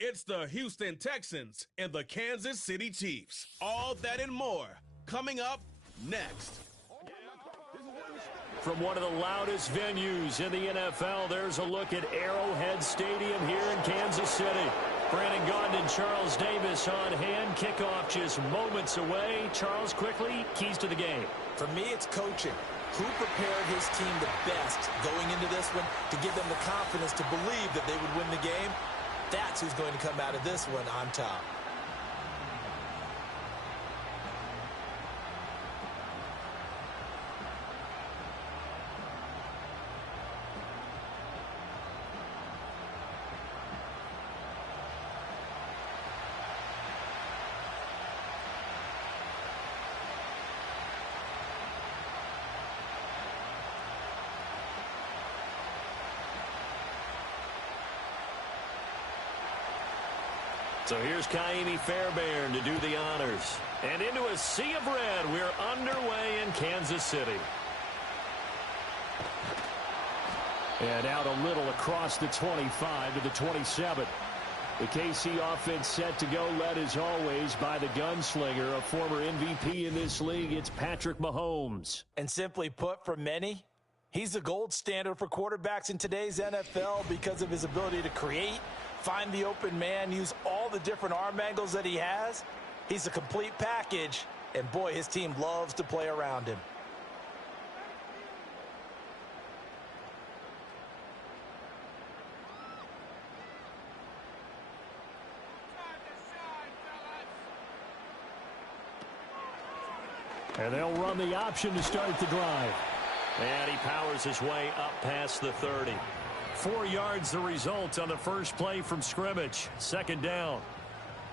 It's the Houston Texans and the Kansas City Chiefs. All that and more coming up next. From one of the loudest venues in the NFL, there's a look at Arrowhead Stadium here in Kansas City. Brandon Gaudin and Charles Davis on hand. Kickoff just moments away. Charles, quickly, keys to the game. For me, it's coaching. Who prepared his team the best going into this one to give them the confidence to believe that they would win the game? That's who's going to come out of this one on top. So here's Kaimi Fairbairn to do the honors. And into a sea of red, we're underway in Kansas City. And out a little across the 25 to the 27. The KC offense set to go, led as always by the gunslinger, a former MVP in this league. It's Patrick Mahomes. And simply put, for many, he's the gold standard for quarterbacks in today's NFL because of his ability to create, find the open man, use all the different arm angles that he has. He's a complete package, and boy, his team loves to play around him. And they'll run the option to start the drive. And he powers his way up past the 30. 4 yards the result on the first play from scrimmage. Second down.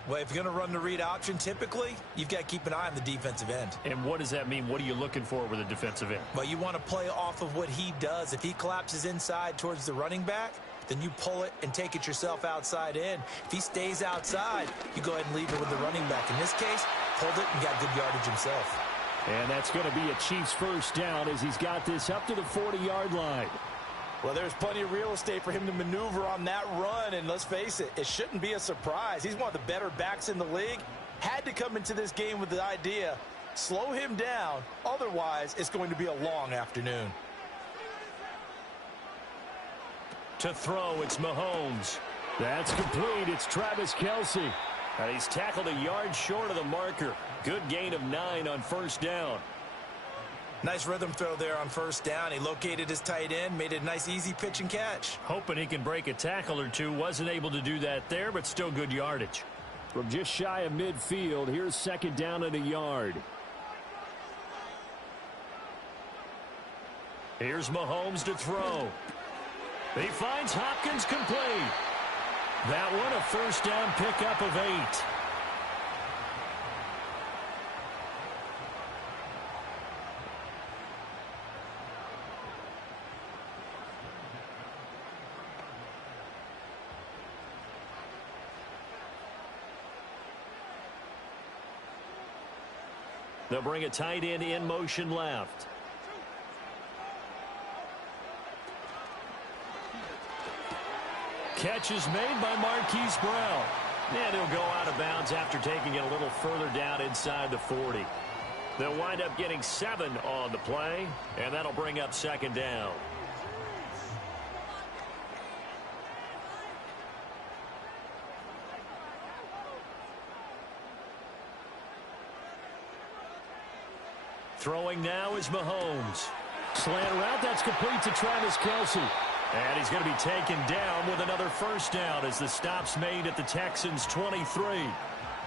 Well, if you're going to run the read option, typically, you've got to keep an eye on the defensive end. And what does that mean? What are you looking for with a defensive end? Well, you want to play off of what he does. If he collapses inside towards the running back, then you pull it and take it yourself outside in. If he stays outside, you go ahead and leave it with the running back. In this case, hold it and got good yardage himself. And that's going to be a Chiefs first down as he's got this up to the 40-yard line. Well, there's plenty of real estate for him to maneuver on that run, and let's face it, it shouldn't be a surprise. He's one of the better backs in the league. Had to come into this game with the idea, slow him down, otherwise it's going to be a long afternoon. To throw, it's Mahomes. That's complete. It's Travis Kelce. And he's tackled a yard short of the marker. Good gain of 9 on first down. Nice rhythm throw there on first down. He located his tight end, made it a nice easy pitch and catch. Hoping he can break a tackle or two. Wasn't able to do that there, but still good yardage. From just shy of midfield, here's second down and a yard. Here's Mahomes to throw. He finds Hopkins complete. That one a first down pickup of 8. They'll bring a tight end in motion left. Catch is made by Marquise Brown. And he'll go out of bounds after taking it a little further down inside the 40. They'll wind up getting 7 on the play, and that'll bring up second down. Throwing now is Mahomes. Slant route, that's complete to Travis Kelce. And he's going to be taken down with another first down as the stop's made at the Texans' 23.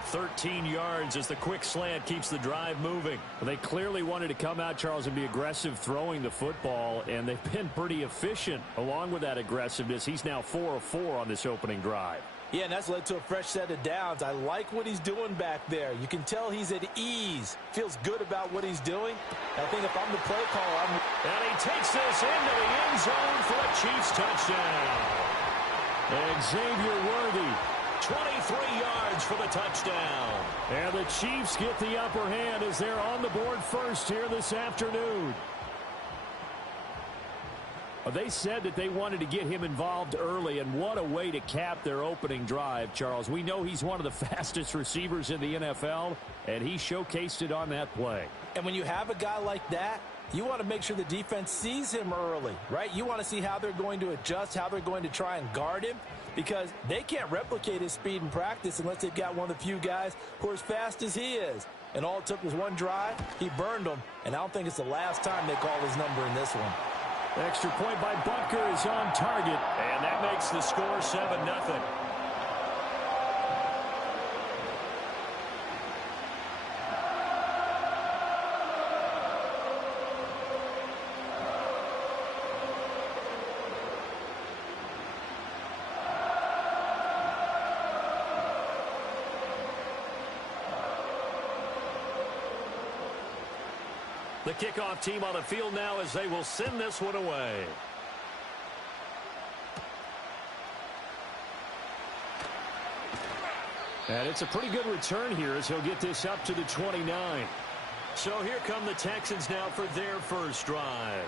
13 yards as the quick slant keeps the drive moving. Well, they clearly wanted to come out, Charles, and be aggressive throwing the football, and they've been pretty efficient along with that aggressiveness. He's now 4 of 4 on this opening drive. Yeah, and that's led to a fresh set of downs. I like what he's doing back there. You can tell he's at ease. Feels good about what he's doing. I think if I'm the play caller, And he takes this into the end zone for a Chiefs touchdown. And Xavier Worthy. 23 yards for the touchdown. And the Chiefs get the upper hand as they're on the board first here this afternoon. They said that they wanted to get him involved early, and what a way to cap their opening drive, Charles. We know he's one of the fastest receivers in the NFL, and he showcased it on that play. And when you have a guy like that, you want to make sure the defense sees him early, right? You want to see how they're going to adjust, how they're going to try and guard him, because they can't replicate his speed in practice unless they've got one of the few guys who are as fast as he is. And all it took was one drive. He burned them, and I don't think it's the last time they call his number in this one. Extra point by Butker is on target. And that makes the score 7-0. The kickoff team on the field now as they will send this one away. And it's a pretty good return here as he'll get this up to the 29. So here come the Texans now for their first drive.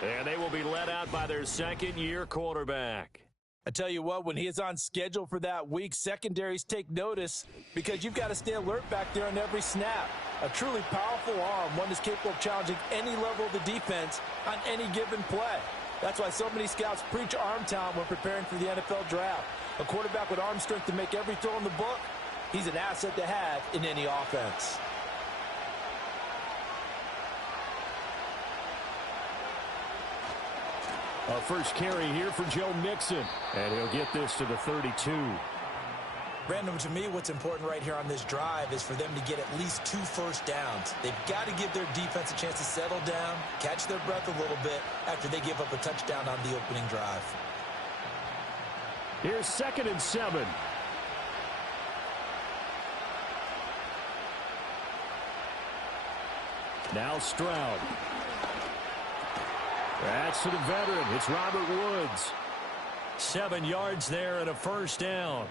And they will be led out by their second-year quarterback. I tell you what, when he is on schedule for that week, secondaries take notice because you've got to stay alert back there on every snap. A truly powerful arm, one that's capable of challenging any level of the defense on any given play. That's why so many scouts preach arm talent when preparing for the NFL draft. A quarterback with arm strength to make every throw in the book, he's an asset to have in any offense. A first carry here for Joe Mixon, and he'll get this to the 32. Random, to me, what's important right here on this drive is for them to get at least 2 first downs. They've got to give their defense a chance to settle down, catch their breath a little bit after they give up a touchdown on the opening drive. Here's 2nd and 7. Now Stroud. That's to the veteran. It's Robert Woods. 7 yards there and a first down.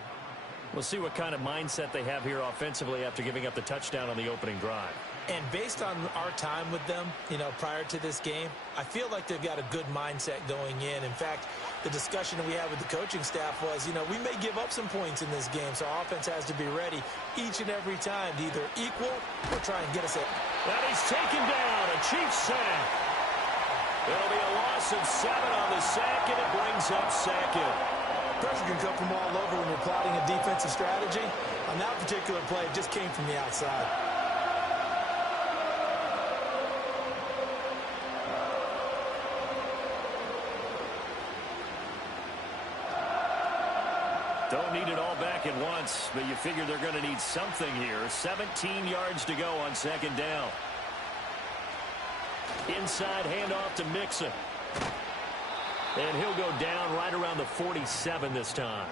We'll see what kind of mindset they have here offensively after giving up the touchdown on the opening drive. And based on our time with them, prior to this game, I feel like they've got a good mindset going in. In fact, the discussion that we had with the coaching staff was, we may give up some points in this game, so our offense has to be ready each and every time to either equal or try and get us at. And he's taken down, a Chiefs sack. It'll be a loss of 7 on the sack, and it brings up 2nd. Pressure can come from all over when you're plotting a defensive strategy. On that particular play, it just came from the outside. Don't need it all back at once, but you figure they're going to need something here. 17 yards to go on 2nd down. Inside handoff to Mixon. And he'll go down right around the 47 this time.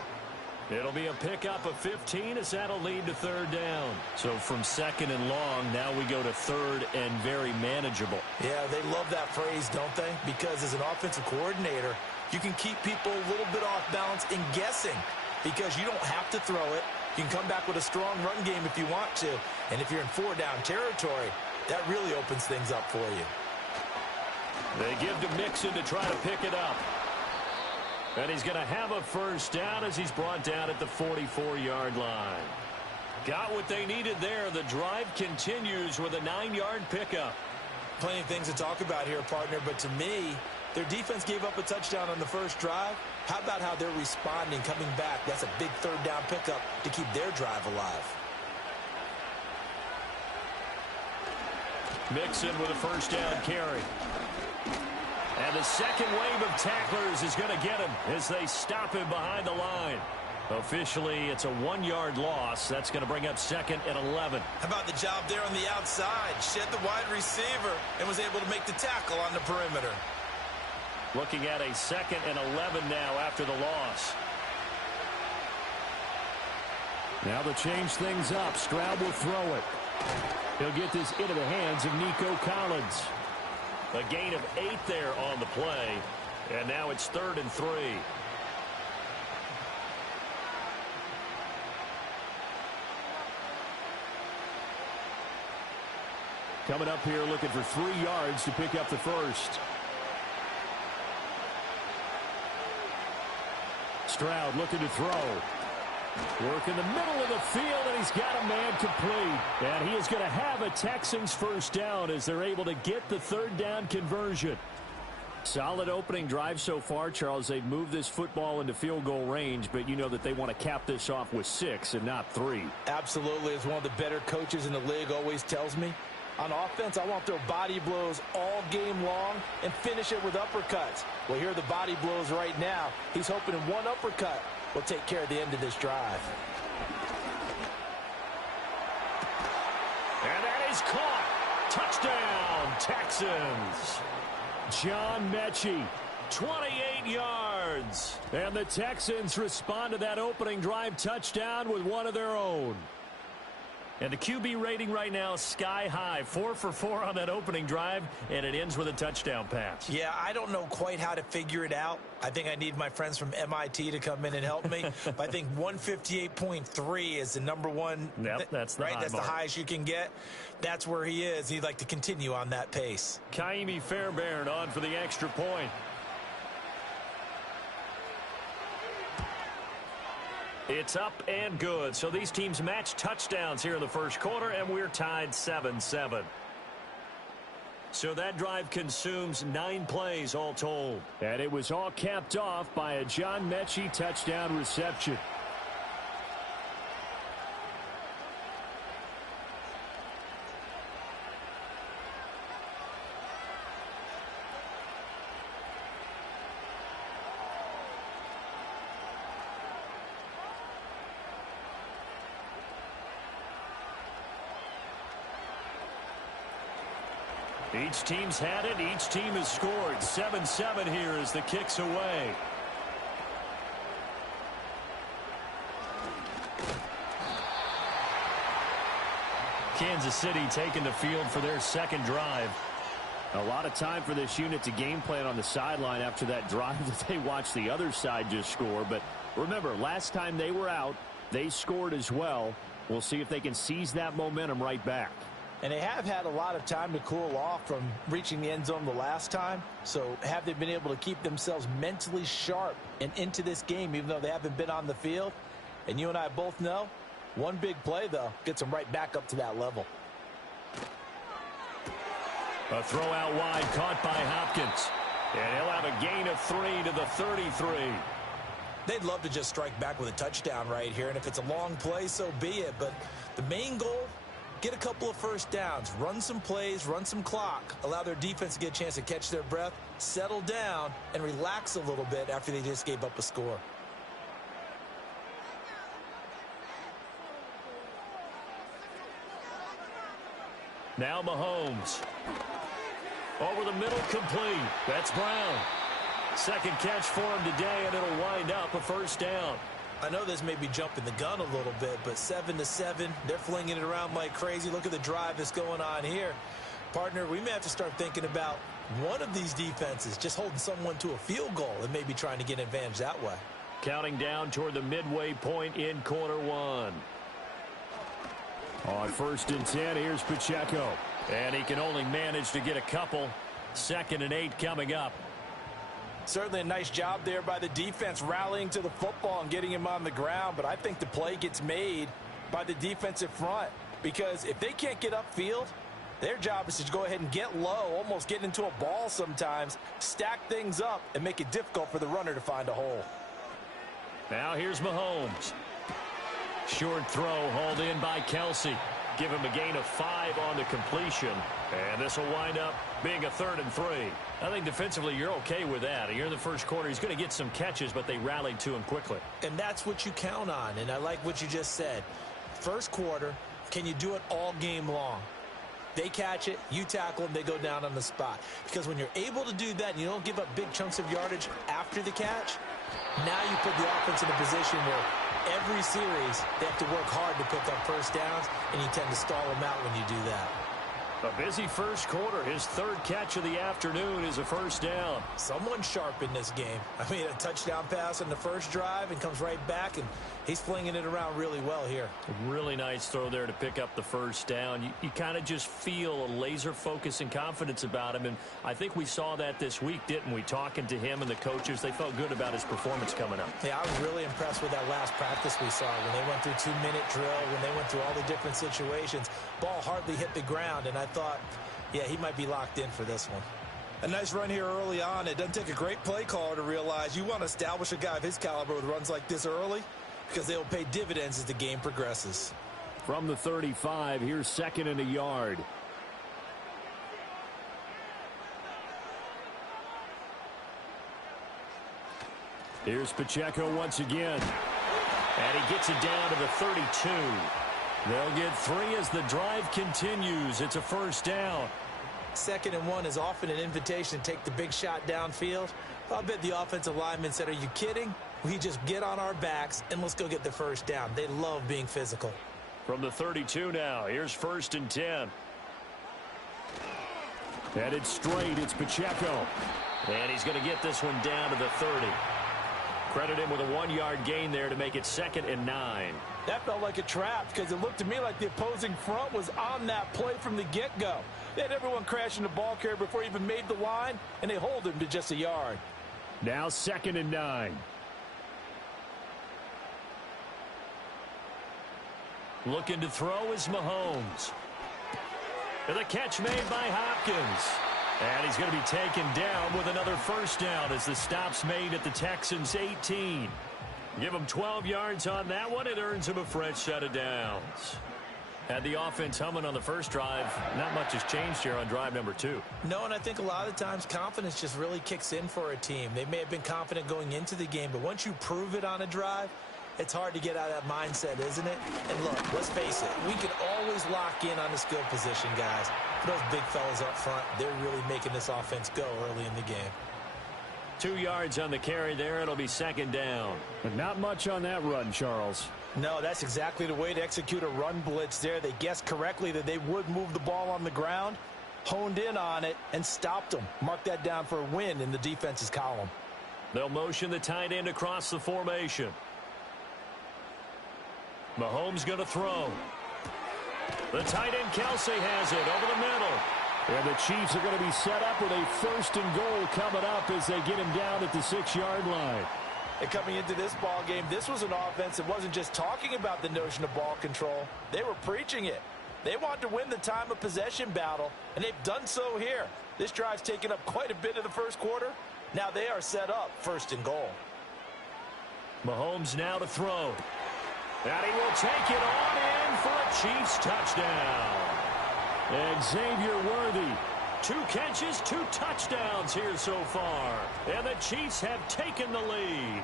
It'll be a pickup of 15 as that'll lead to 3rd down. So from 2nd and long, now we go to 3rd and very manageable. Yeah, they love that phrase, don't they? Because as an offensive coordinator, you can keep people a little bit off balance in guessing because you don't have to throw it. You can come back with a strong run game if you want to. And if you're in 4-down territory, that really opens things up for you. They give to Mixon to try to pick it up. And he's going to have a first down as he's brought down at the 44-yard line. Got what they needed there. The drive continues with a 9-yard pickup. Plenty of things to talk about here, partner, but to me, their defense gave up a touchdown on the first drive. How about how they're responding, coming back? That's a big 3rd down pickup to keep their drive alive. Mixon with a first down carry. And the second wave of tacklers is going to get him as they stop him behind the line. Officially, it's a 1-yard loss. That's going to bring up 2nd and 11. How about the job there on the outside? Shed the wide receiver and was able to make the tackle on the perimeter. Looking at a 2nd and 11 now after the loss. Now to change things up, Stroud will throw it. He'll get this into the hands of Nico Collins. A gain of 8 there on the play. And now it's 3rd and 3. Coming up here looking for 3 yards to pick up the first. Stroud looking to throw. Work in the middle of the field, and he's got a man complete. And he is going to have a Texans first down as they're able to get the third down conversion. Solid opening drive so far, Charles. They've moved this football into field goal range, but you know that they want to cap this off with 6 and not 3. Absolutely. As one of the better coaches in the league always tells me, on offense, I want to throw body blows all game long and finish it with uppercuts. Well, here are the body blows right now. He's hoping in one uppercut will take care of the end of this drive. And that is caught. Touchdown, Texans. John Mechie, 28 yards. And the Texans respond to that opening drive touchdown with one of their own. And the QB rating right now is sky high. 4 for 4 on that opening drive, and it ends with a touchdown pass. Yeah, I don't know quite how to figure it out. I think I need my friends from MIT to come in and help me. But I think 158.3 is the number one. Yep, that's the right. high That's mark. The highest you can get. That's where he is. He'd like to continue on that pace. Kaimi Fairbairn on for the extra point. It's up and good. So these teams match touchdowns here in the first quarter, and we're tied 7-7. So that drive consumes 9 plays all told. And it was all capped off by a John Mechie touchdown reception. Each team's had it. Each team has scored. 7-7 here as the kick's away. Kansas City taking the field for their second drive. A lot of time for this unit to game plan on the sideline after that drive that they watched the other side just score. But remember, last time they were out, they scored as well. We'll see if they can seize that momentum right back. And they have had a lot of time to cool off from reaching the end zone the last time. So have they been able to keep themselves mentally sharp and into this game, even though they haven't been on the field? And you and I both know, one big play, though, gets them right back up to that level. A throw out wide caught by Hopkins. And he'll have a gain of 3 to the 33. They'd love to just strike back with a touchdown right here. And if it's a long play, so be it. But the main goal, get a couple of first downs, run some plays, run some clock, allow their defense to get a chance to catch their breath, settle down, and relax a little bit after they just gave up a score. Now Mahomes. Over the middle, complete. That's Brown. Second catch for him today, and it'll wind up a first down. I know this may be jumping the gun a little bit, but 7-7, they're flinging it around like crazy. Look at the drive that's going on here. Partner, we may have to start thinking about one of these defenses just holding someone to a field goal and maybe trying to get an advantage that way. Counting down toward the midway point in quarter one. On 1st and 10, here's Pacheco. And he can only manage to get a couple. 2nd and 8 coming up. Certainly a nice job there by the defense rallying to the football and getting him on the ground, but I think the play gets made by the defensive front because if they can't get upfield, their job is to go ahead and get low, almost get into a ball sometimes, stack things up, and make it difficult for the runner to find a hole. Now here's Mahomes. Short throw hauled in by Kelsey. Give him a gain of 5 on the completion. And this will wind up being a 3rd and 3. I think defensively you're okay with that. Here in the first quarter, he's going to get some catches, but they rallied to him quickly. And that's what you count on, and I like what you just said. First quarter, can you do it all game long? They catch it, you tackle them, they go down on the spot. Because when you're able to do that and you don't give up big chunks of yardage after the catch, now you put the offense in a position where every series they have to work hard to pick up first downs, and you tend to stall them out when you do that. A busy first quarter. His 3rd catch of the afternoon is a first down. Someone sharp in this game. I mean, a touchdown pass on the first drive and comes right back, and He's flinging it around really well here. A really nice throw there to pick up the first down. You kind of just feel a laser focus and confidence about him, and I think we saw that this week, didn't we? Talking to him and the coaches, they felt good about his performance coming up. Yeah, I was really impressed with that last practice we saw when they went through 2-minute drill, when they went through all the different situations. Ball hardly hit the ground, and I thought, yeah, he might be locked in for this one. A nice run here early on. It doesn't take a great play caller to realize you want to establish a guy of his caliber with runs like this early, because they will pay dividends as the game progresses. From the 35, here's 2nd and a yard. Here's Pacheco once again. And he gets it down to the 32. They'll get 3 as the drive continues. It's a first down. 2nd and 1 is often an invitation to take the big shot downfield. I'll bet the offensive lineman said, are you kidding? We just get on our backs and let's go get the first down. They love being physical. From the 32 now, here's 1st and 10. Headed straight, it's Pacheco. And he's going to get this one down to the 30. Credit him with a 1-yard gain there to make it 2nd and 9. That felt like a trap because it looked to me like the opposing front was on that play from the get-go. They had everyone crashing the ball carrier before he even made the line, and they hold him to just a yard. Now 2nd and 9. Looking to throw is Mahomes. And the catch made by Hopkins. And he's going to be taken down with another first down as the stop's made at the Texans' 18. Give him 12 yards on that one. It earns him a fresh set of downs. Had the offense humming on the first drive. Not much has changed here on drive number 2. No, and I think a lot of the times confidence just really kicks in for a team. They may have been confident going into the game, but once you prove it on a drive, it's hard to get out of that mindset, isn't it? And look, let's face it, we can always lock in on the skill position, guys. For those big fellas up front, they're really making this offense go early in the game. 2 yards on the carry there. It'll be 2nd down. But not much on that run, Charles. No, that's exactly the way to execute a run blitz there. They guessed correctly that they would move the ball on the ground, honed in on it, and stopped them. Mark that down for a win in the defense's column. They'll motion the tight end across the formation. Mahomes going to throw. The tight end, Kelsey, has it over the middle. And the Chiefs are going to be set up with a 1st and goal coming up as they get him down at the 6-yard line. And coming into this ball game, this was an offense that wasn't just talking about the notion of ball control. They were preaching it. They wanted to win the time of possession battle, and they've done so here. This drive's taken up quite a bit of the first quarter. Now they are set up 1st and goal. Mahomes now to throw. And he will take it on in for a Chiefs touchdown. Xavier Worthy. 2 catches, 2 touchdowns here so far. And the Chiefs have taken the lead.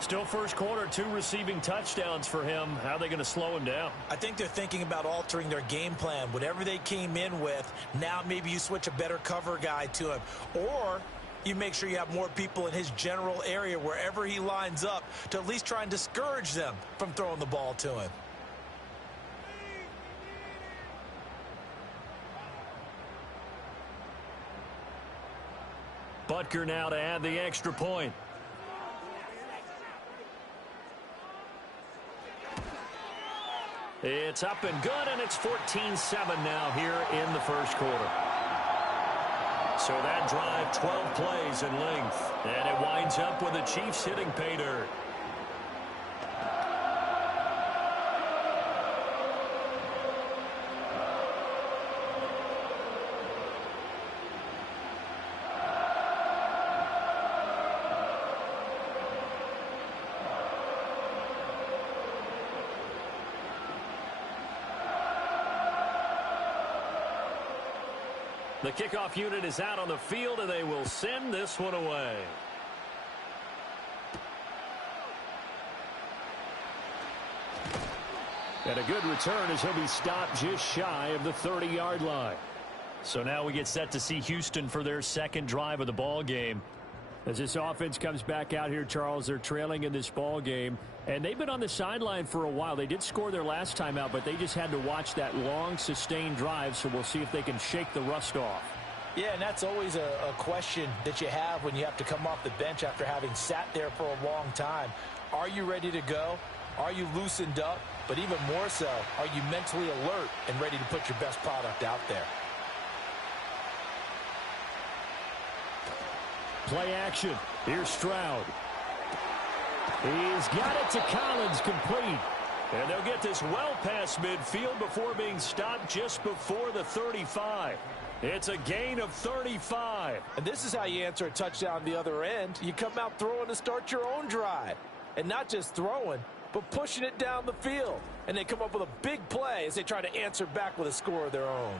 Still first quarter, 2 receiving touchdowns for him. How are they going to slow him down? I think they're thinking about altering their game plan. Whatever they came in with, now maybe you switch a better cover guy to him. Or you make sure you have more people in his general area wherever he lines up to at least try and discourage them from throwing the ball to him. Butker now to add the extra point. It's up and good, and it's 14-7 now here in the first quarter. So that drive, 12 plays in length, and it winds up with the Chiefs hitting pay dirt. The kickoff unit is out on the field, and they will send this one away. And a good return as he'll be stopped just shy of the 30-yard line. So now we get set to see Houston for their second drive of the ball game. As this offense comes back out here, Charles, they're trailing in this ball game. And they've been on the sideline for a while. They did score their last time out, but they just had to watch that long, sustained drive. So we'll see if they can shake the rust off. Yeah, and that's always a question that you have when you have to come off the bench after having sat there for a long time. Are you ready to go? Are you loosened up? But even more so, are you mentally alert and ready to put your best product out there? Play action. Here's Stroud. He's got it to Collins, complete. And they'll get this well past midfield before being stopped just before the 35. It's a gain of 35. And this is how you answer a touchdown the other end. You come out throwing to start your own drive. And not just throwing, but pushing it down the field. And they come up with a big play as they try to answer back with a score of their own.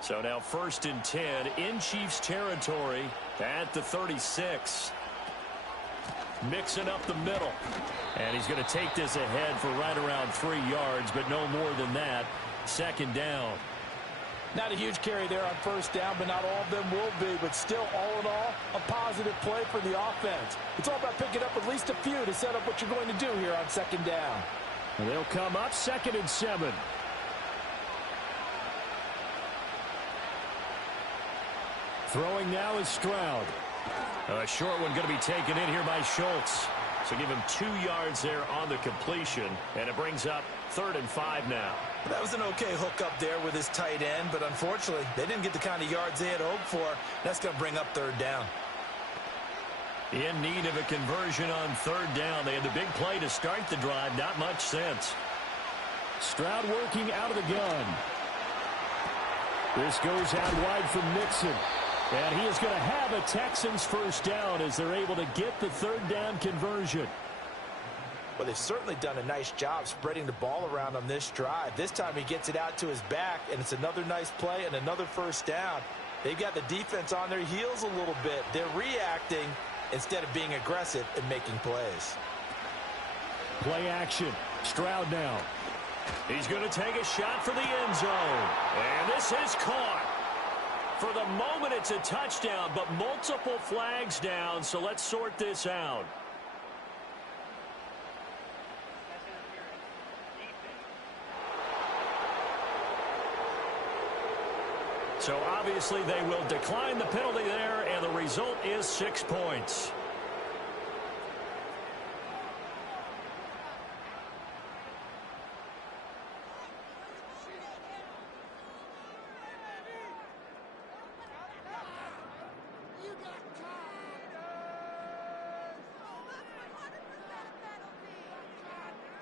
So now 1st and 10 in Chiefs territory at the 36. Mixing up the middle. And he's going to take this ahead for right around 3 yards, but no more than that. 2nd down. Not a huge carry there on 1st down, but not all of them will be. But still, all in all, a positive play for the offense. It's all about picking up at least a few to set up what you're going to do here on 2nd down. And they'll come up 2nd and 7. Throwing now is Stroud. A short one going to be taken in here by Schultz. So give him 2 yards there on the completion, and it brings up 3rd and 5 now. That was an okay hook up there with his tight end, but unfortunately, they didn't get the kind of yards they had hoped for. That's going to bring up 3rd down. In need of a conversion on 3rd down. They had the big play to start the drive. Not much sense. Stroud working out of the gun. This goes out wide from Mixon. And he is going to have a Texans 1st down as they're able to get the 3rd down conversion. Well, they've certainly done a nice job spreading the ball around on this drive. This time he gets it out to his back, and it's another nice play and another 1st down. They've got the defense on their heels a little bit. They're reacting instead of being aggressive and making plays. Play action. Stroud now. He's going to take a shot for the end zone. And this is caught. For the moment, it's a touchdown, but multiple flags down, so let's sort this out. So obviously they will decline the penalty there, and the result is 6 points.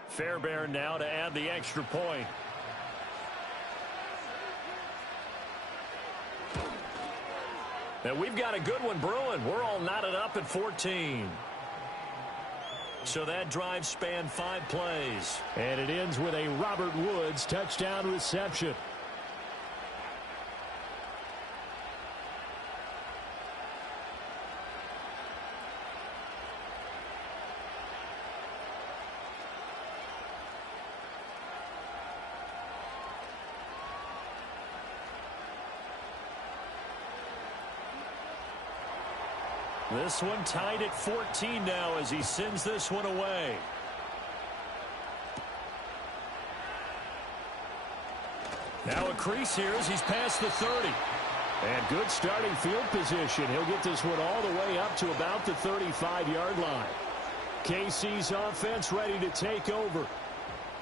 Fairbairn now to add the extra point. Now we've got a good one brewing. We're all knotted up at 14. So that drive spanned 5 plays. And it ends with a Robert Woods touchdown reception. This one tied at 14 now as he sends this one away. Now a crease here as he's past the 30. And good starting field position. He'll get this one all the way up to about the 35-yard line. KC's offense ready to take over.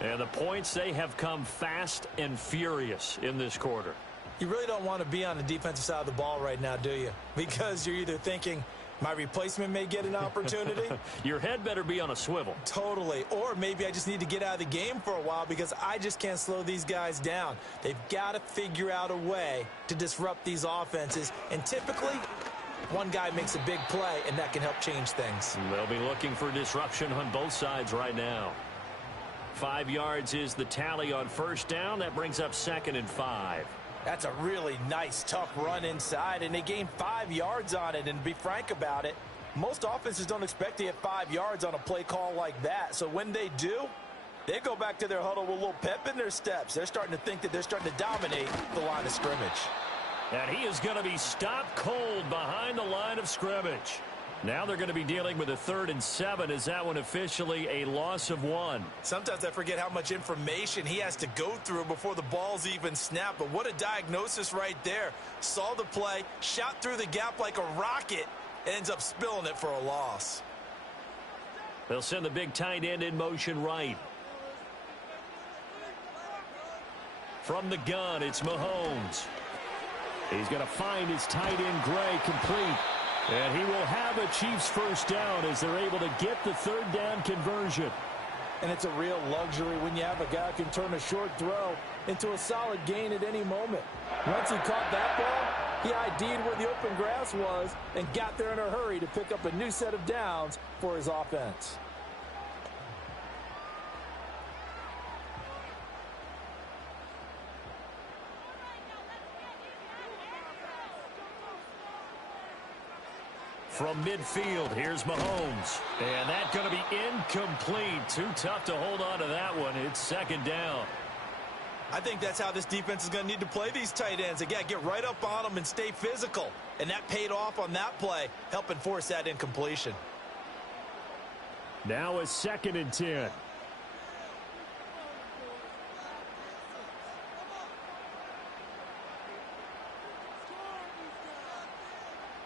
And the points, they have come fast and furious in this quarter. You really don't want to be on the defensive side of the ball right now, do you? Because you're either thinking, my replacement may get an opportunity. Your head better be on a swivel. Totally. Or maybe I just need to get out of the game for a while because I just can't slow these guys down. They've got to figure out a way to disrupt these offenses. And typically, one guy makes a big play, and that can help change things. They'll be looking for disruption on both sides right now. 5 yards is the tally on 1st down. That brings up 2nd and 5. That's a really nice, tough run inside, and they gained 5 yards on it. And to be frank about it, most offenses don't expect to get 5 yards on a play call like that. So when they do, they go back to their huddle with a little pep in their steps. They're starting to think that they're starting to dominate the line of scrimmage. And he is going to be stopped cold behind the line of scrimmage. Now they're going to be dealing with a 3rd and 7. Is that one officially a loss of 1? Sometimes I forget how much information he has to go through before the ball's even snapped. But what a diagnosis right there. Saw the play, shot through the gap like a rocket, and ends up spilling it for a loss. They'll send the big tight end in motion right. From the gun, it's Mahomes. He's going to find his tight end, Gray, complete. And he will have a Chiefs first down as they're able to get the third down conversion. And it's a real luxury when you have a guy who can turn a short throw into a solid gain at any moment. Once he caught that ball, he ID'd where the open grass was and got there in a hurry to pick up a new set of downs for his offense. From midfield, here's Mahomes. And that's going to be incomplete. Too tough to hold on to that one. It's second down. I think that's how this defense is going to need to play these tight ends. Again, get right up on them and stay physical. And that paid off on that play, helping force that incompletion. Now a 2nd and 10.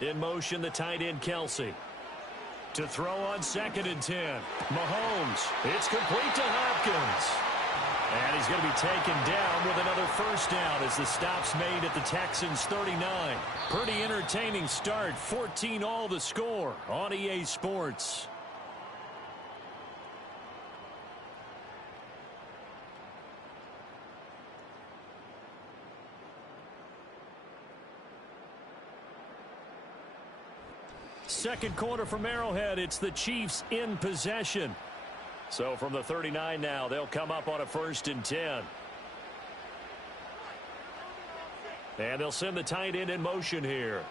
In motion, the tight end, Kelsey. To throw on 2nd and 10. Mahomes. It's complete to Hopkins. And he's going to be taken down with another first down as the stop's made at the Texans' 39. Pretty entertaining start. 14-all the score on EA Sports. Second quarter from Arrowhead. It's the Chiefs in possession. So from the 39 now, they'll come up on a 1st and 10. And they'll send the tight end in motion here.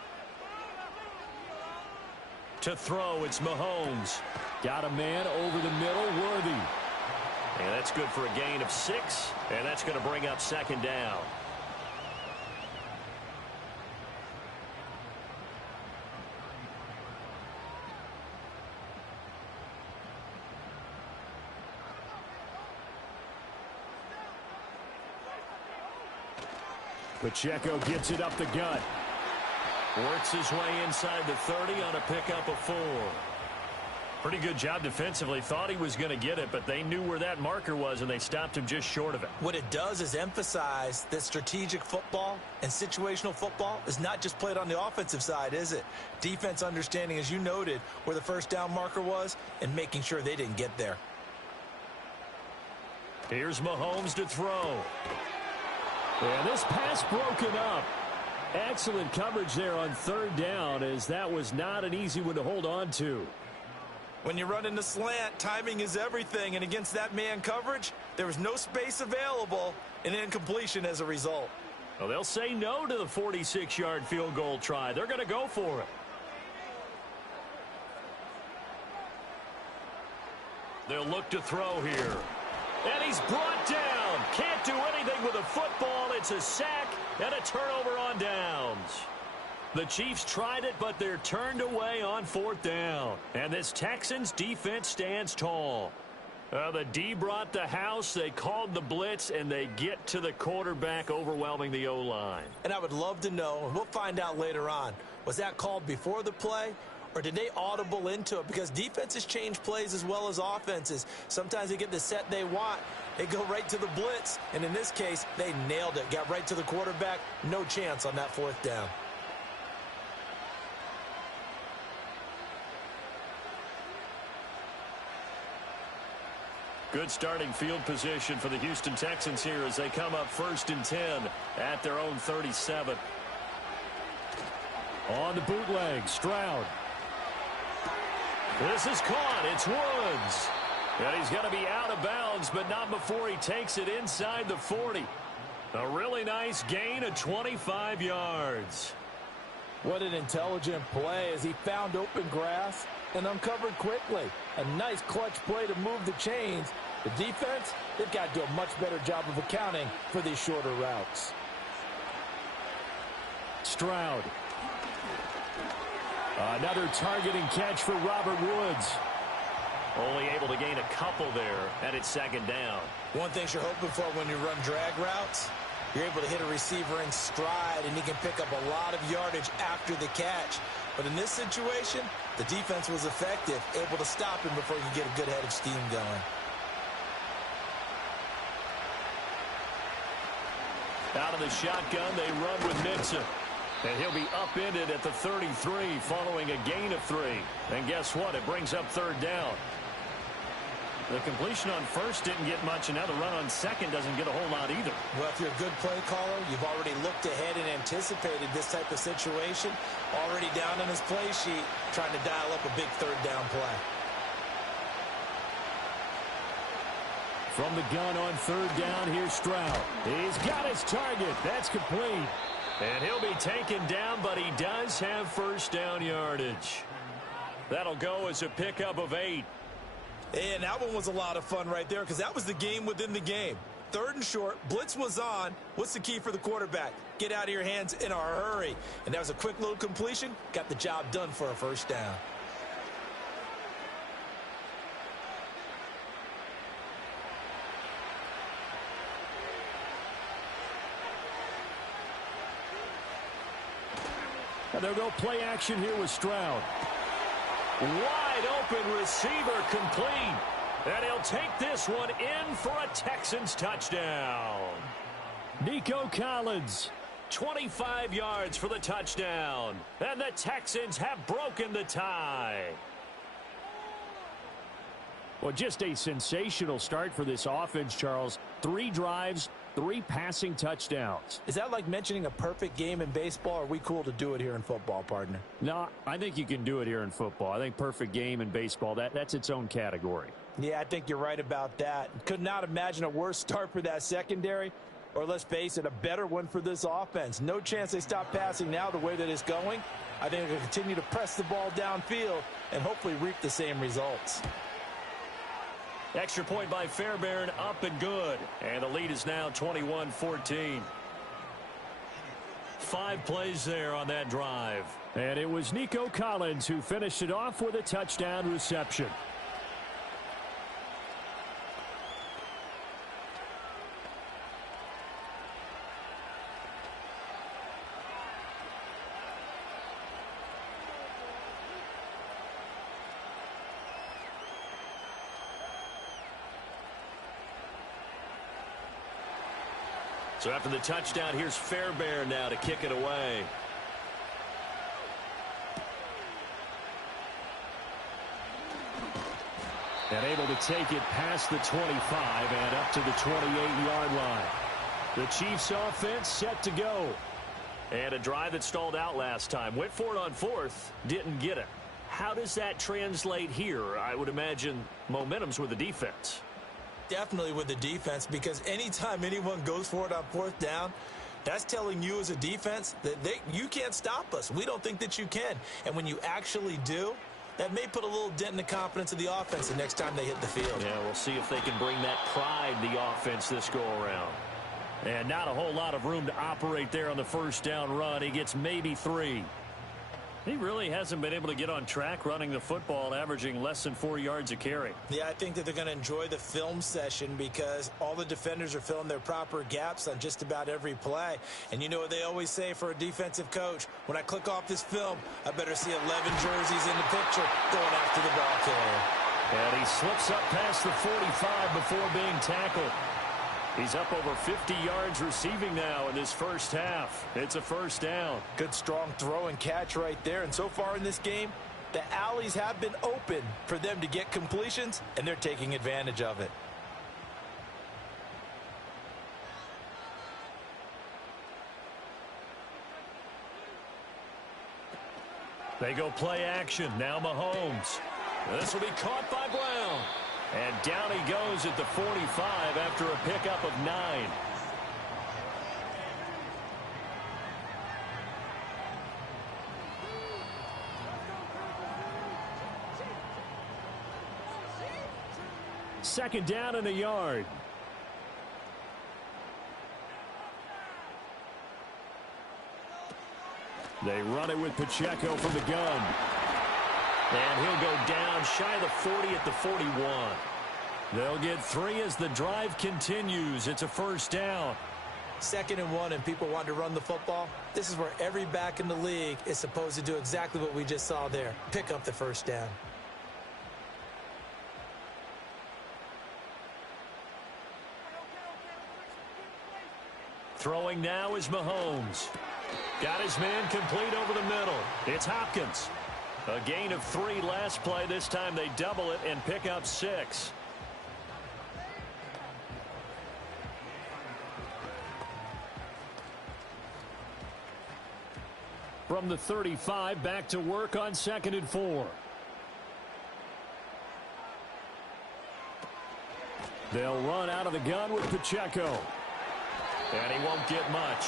To throw, it's Mahomes. Got a man over the middle, Worthy. And that's good for a gain of 6. And that's going to bring up 2nd down. Pacheco gets it up the gut. Works his way inside the 30 on a pickup of 4. Pretty good job defensively. Thought he was going to get it, but they knew where that marker was, and they stopped him just short of it. What it does is emphasize that strategic football and situational football is not just played on the offensive side, is it? Defense understanding, as you noted, where the first down marker was and making sure they didn't get there. Here's Mahomes to throw. And this pass broken up. Excellent coverage there on 3rd down, as that was not an easy one to hold on to. When you run in the slant, timing is everything, and against that man coverage, there was no space available, and incompletion as a result. Well, they'll say no to the 46-yard field goal try. They're going to go for it. They'll look to throw here. And he's brought down. Can't do anything with a football. It's a sack and a turnover on downs. The Chiefs tried it, but they're turned away on 4th down. And this Texans defense stands tall. The D brought the house. They called the blitz, and they get to the quarterback, overwhelming the O-line. And I would love to know, and we'll find out later on, was that called before the play? Or did they audible into it? Because defenses change plays as well as offenses. Sometimes they get the set they want. They go right to the blitz. And in this case, they nailed it. Got right to the quarterback. No chance on that 4th down. Good starting field position for the Houston Texans here as they come up 1st and 10 at their own 37. On the bootleg, Stroud. This is caught. It's Woods. And he's going to be out of bounds, but not before he takes it inside the 40. A really nice gain of 25 yards. What an intelligent play as he found open grass and uncovered quickly. A nice clutch play to move the chains. The defense, they've got to do a much better job of accounting for these shorter routes. Stroud. Another targeting catch for Robert Woods. Only able to gain a couple there, and it's 2nd down. One thing you're hoping for when you run drag routes, you're able to hit a receiver in stride, and he can pick up a lot of yardage after the catch. But in this situation, the defense was effective, able to stop him before he could get a good head of steam going. Out of the shotgun, they run with Mixon. And he'll be upended at the 33 following a gain of 3. And guess what? It brings up third down. The completion on first didn't get much, and now the run on second doesn't get a whole lot either. Well, if you're a good play caller, you've already looked ahead and anticipated this type of situation. Already down on his play sheet, trying to dial up a big third down play. From the gun on third down, here's Stroud. He's got his target. That's complete. And he'll be taken down, but he does have first down yardage. That'll go as a pickup of 8. And that one was a lot of fun right there because that was the game within the game. Third and short, blitz was on. What's the key for the quarterback? Get out of your hands in a hurry. And that was a quick little completion. Got the job done for a first down. And they'll go play action here with Stroud. Wide open receiver complete. And he'll take this one in for a Texans touchdown. Nico Collins, 25 yards for the touchdown. And the Texans have broken the tie. Well, just a sensational start for this offense, Charles. 3 drives, 3 passing touchdowns. Is that like mentioning a perfect game in baseball? Or are we cool to do it here in football, partner? No, I think you can do it here in football. I think perfect game in baseball, that's its own category. Yeah, I think you're right about that. Could not imagine a worse start for that secondary, or let's face it, a better one for this offense. No chance they stop passing now the way that it's going. I think they'll continue to press the ball downfield and hopefully reap the same results. Extra point by Fairbairn, up and good. And the lead is now 21-14. 5 plays there on that drive. And it was Nico Collins who finished it off with a touchdown reception. So after the touchdown, here's Fairbairn now to kick it away. And able to take it past the 25 and up to the 28-yard line. The Chiefs offense set to go. And a drive that stalled out last time. Went for it on 4th, didn't get it. How does that translate here? I would imagine momentum's with the defense. Definitely with the defense, because anytime anyone goes for it on 4th down, that's telling you as a defense that you can't stop us. We don't think that you can. And when you actually do, that may put a little dent in the confidence of the offense the next time they hit the field. Yeah, we'll see if they can bring that pride the offense this go-around. And not a whole lot of room to operate there on the first down run. He gets maybe 3. He really hasn't been able to get on track running the football, averaging less than 4 yards a carry. Yeah, I think that they're going to enjoy the film session because all the defenders are filling their proper gaps on just about every play. And you know what they always say for a defensive coach? When I click off this film, I better see 11 jerseys in the picture going after the ball carrier. And he slips up past the 45 before being tackled. He's up over 50 yards receiving now in this first half. It's a first down. Good strong throw and catch right there. And so far in this game, the alleys have been open for them to get completions, and they're taking advantage of it. They go play action. Now Mahomes. This will be caught by Brown. And down he goes at the 45 after a pickup of 9. Second down and a yard. They run it with Pacheco from the gun. And he'll go down shy of the 40 at the 41. They'll get 3 as the drive continues. It's a first down. 2nd and 1 and people want to run the football, this is where every back in the league is supposed to do exactly what we just saw there. Pick up the first down. Throwing now is Mahomes. Got his man complete over the middle. It's Hopkins. A gain of 3 last play. This time they double it and pick up 6. From the 35, back to work on 2nd and 4. They'll run out of the gun with Pacheco. And he won't get much.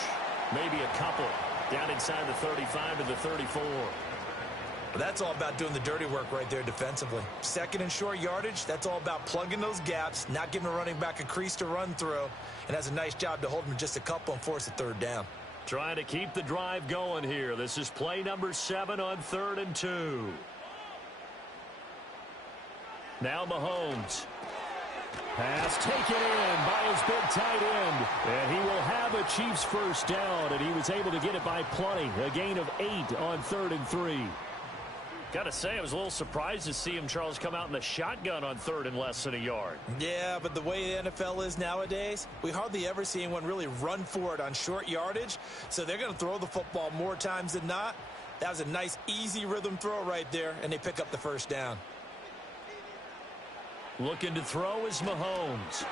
Maybe a couple. Down inside the 35 to the 34. Well, that's all about doing the dirty work right there defensively. 2nd and short yardage, that's all about plugging those gaps, not giving a running back a crease to run through, and has a nice job to hold him just a couple and force a 3rd down. Trying to keep the drive going here. This is play number 7 on 3rd and 2. Now Mahomes. Pass taken in by his big tight end. And he will have a Chiefs first down, and he was able to get it by plenty. A gain of 8 on 3rd and 3. Got to say, I was a little surprised to see him, Charles, come out in the shotgun on 3rd and less than a yard. Yeah, but the way the NFL is nowadays, we hardly ever see anyone really run for it on short yardage. So they're going to throw the football more times than not. That was a nice, easy rhythm throw right there, and they pick up the first down. Looking to throw is Mahomes.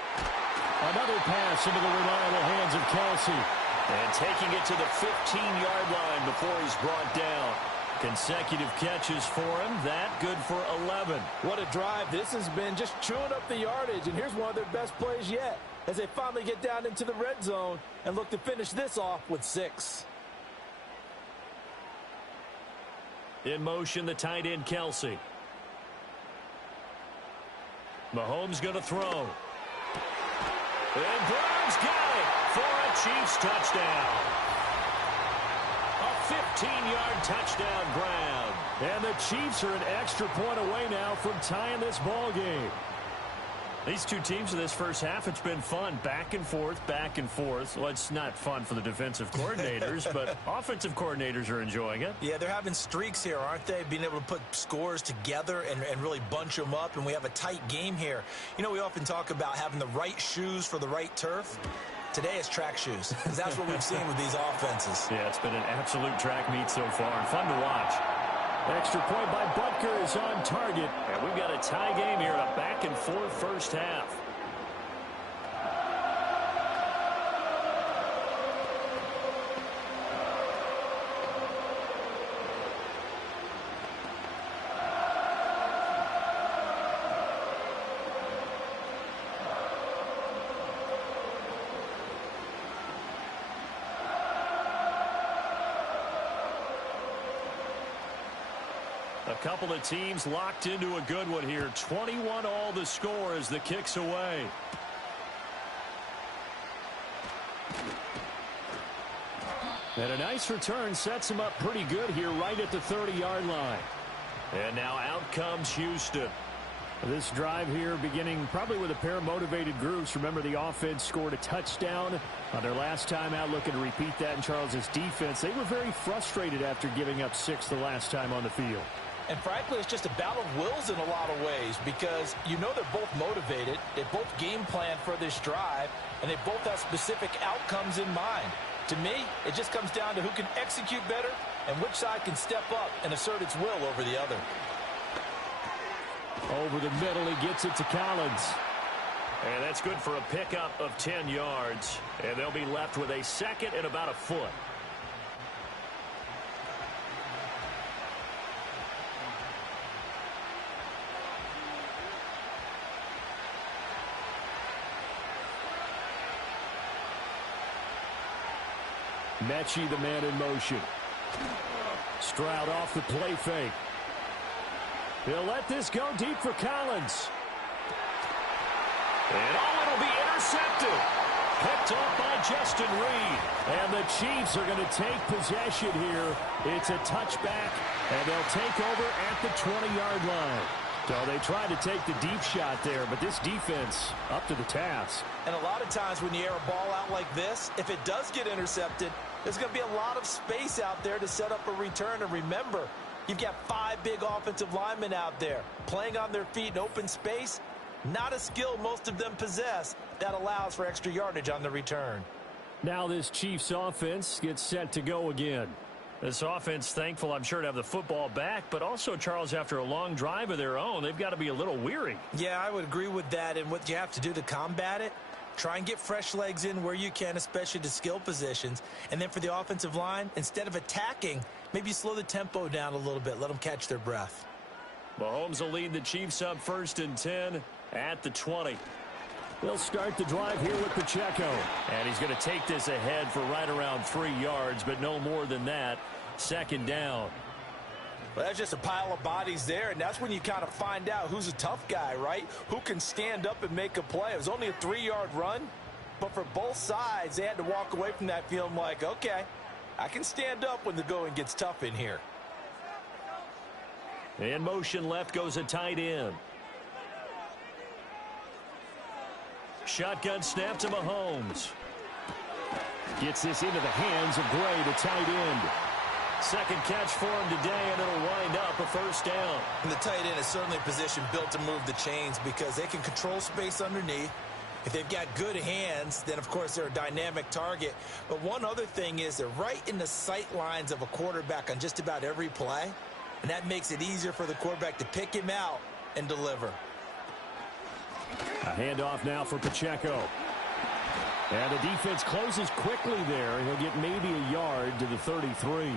Another pass into the reliable hands of Kelsey. And taking it to the 15-yard line before he's brought down. Consecutive catches for him. That good for 11. What a drive. This has been just chewing up the yardage, and here's one of their best plays yet as they finally get down into the red zone and look to finish this off with 6. In motion, the tight end, Kelsey. Mahomes going to throw. And Brown's got it for a Chiefs touchdown. A 15-yard touchdown grab. And the Chiefs are an extra point away now from tying this ball game. These two teams in this first half, it's been fun. Back and forth, back and forth. Well, it's not fun for the defensive coordinators, but offensive coordinators are enjoying it. Yeah, they're having streaks here, aren't they? Being able to put scores together and really bunch them up, and we have a tight game here. You know, we often talk about having the right shoes for the right turf. Today it's track shoes, because that's what we've seen with these offenses. Yeah, it's been an absolute track meet so far, and fun to watch. Extra point by Butker is on target. And we've got a tie game here in a back-and-forth first half. A couple of teams locked into a good one here. 21 all the score as the kick's away. And a nice return sets him up pretty good here right at the 30-yard line. And now out comes Houston. This drive here beginning probably with a pair of motivated groups. Remember, the offense scored a touchdown on their last time out. Looking to repeat that in Charles's defense. They were very frustrated after giving up 6 the last time on the field. And frankly, it's just a battle of wills in a lot of ways because you know they're both motivated. They both game plan for this drive, and they both have specific outcomes in mind. To me, it just comes down to who can execute better and which side can step up and assert its will over the other. Over the middle, he gets it to Collins. And that's good for a pickup of 10 yards. And they'll be left with a second and about a foot. Mechie, the man in motion. Stroud off the play fake. He'll let this go deep for Collins. And it'll be intercepted. Picked off by Justin Reed. And the Chiefs are going to take possession here. It's a touchback, and they'll take over at the 20-yard line. So they tried to take the deep shot there, but this defense up to the task. And a lot of times when you air a ball out like this, if it does get intercepted, there's going to be a lot of space out there to set up a return. And remember, you've got 5 big offensive linemen out there playing on their feet in open space. Not a skill most of them possess that allows for extra yardage on the return. Now this Chiefs offense gets set to go again. This offense, thankful, I'm sure, to have the football back, but also, Charles, after a long drive of their own, they've got to be a little weary. Yeah, I would agree with that, and what you have to do to combat it, try and get fresh legs in where you can, especially to skill positions. And then for the offensive line, instead of attacking, maybe slow the tempo down a little bit, let them catch their breath. Mahomes will lead the Chiefs up 1st and 10 at the 20. They'll start the drive here with Pacheco. And he's going to take this ahead for right around 3 yards, but no more than that. 2nd down. Well, that's just a pile of bodies there, and that's when you kind of find out who's a tough guy, right? Who can stand up and make a play. It was only a 3-yard run, but for both sides, they had to walk away from that feeling like, okay, I can stand up when the going gets tough in here. In motion left goes a tight end. Shotgun snap to Mahomes. Gets this into the hands of Gray, the tight end. 2nd catch for him today, and it'll wind up a 1st down. And the tight end is certainly a position built to move the chains because they can control space underneath. If they've got good hands, then, of course, they're a dynamic target. But one other thing is they're right in the sight lines of a quarterback on just about every play, and that makes it easier for the quarterback to pick him out and deliver. A handoff now for Pacheco. And the defense closes quickly there. He'll get maybe a yard to the 33.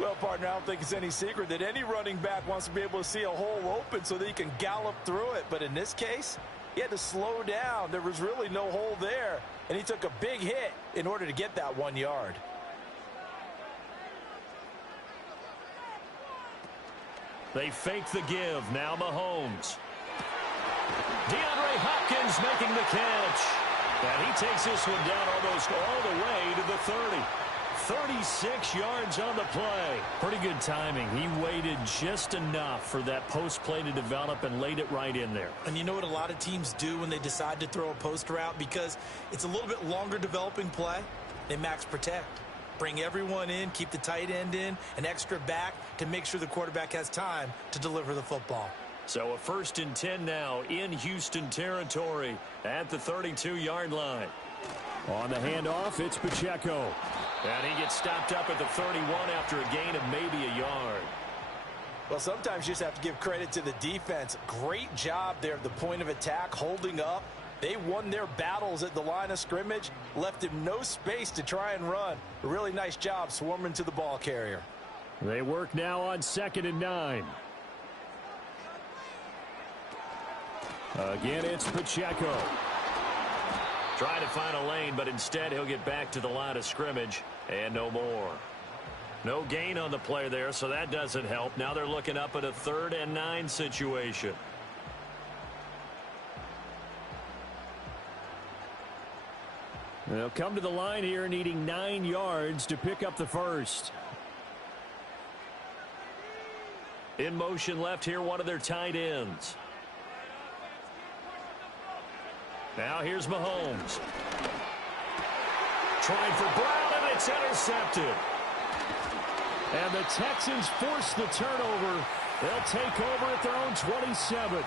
Well, partner, I don't think it's any secret that any running back wants to be able to see a hole open so that he can gallop through it. But in this case, he had to slow down. There was really no hole there, and he took a big hit in order to get that 1 yard. They fake the give. Now Mahomes. DeAndre Hopkins making the catch. And he takes this one down almost all the way to the 30. 36 yards on the play. Pretty good timing. He waited just enough for that post play to develop and laid it right in there. And you know what a lot of teams do when they decide to throw a post route? Because it's a little bit longer developing play, they max protect. Bring everyone in, keep the tight end in, an extra back to make sure the quarterback has time to deliver the football. So a 1st and 10 now in Houston territory at the 32-yard line. On the handoff, it's Pacheco. And he gets stopped up at the 31 after a gain of maybe a yard. Well, sometimes you just have to give credit to the defense. Great job there at the point of attack, holding up. They won their battles at the line of scrimmage, left him no space to try and run. A really nice job swarming to the ball carrier. They work now on 2nd and 9. Again, it's Pacheco. Trying to find a lane, but instead he'll get back to the line of scrimmage and no more. No gain on the play there, so that doesn't help. Now they're looking up at a 3rd and 9 situation. They'll come to the line here needing 9 yards to pick up the 1st. In motion left here, one of their tight ends. Now here's Mahomes. Trying for Brown, and it's intercepted. And the Texans force the turnover. They'll take over at their own 27.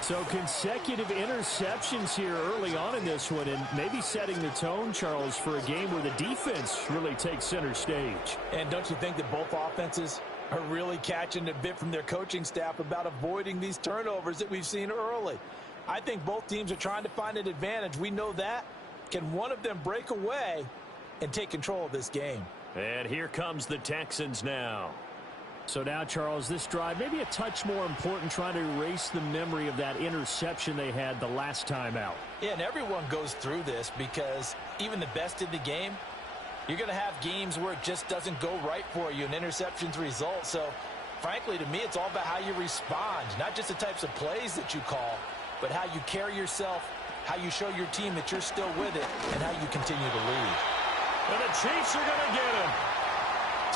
So consecutive interceptions here early on in this one, and maybe setting the tone, Charles, for a game where the defense really takes center stage. And don't you think that both offenses are really catching a bit from their coaching staff about avoiding these turnovers that we've seen early? I think both teams are trying to find an advantage. We know that. Can one of them break away and take control of this game? And here comes the Texans now. So now, Charles, this drive maybe a touch more important, trying to erase the memory of that interception they had the last time out. Yeah, and everyone goes through this because even the best in the game, you're going to have games where it just doesn't go right for you and interceptions result. So, frankly, to me, it's all about how you respond, not just the types of plays that you call, but how you carry yourself, how you show your team that you're still with it, and how you continue to lead. And the Chiefs are going to get him.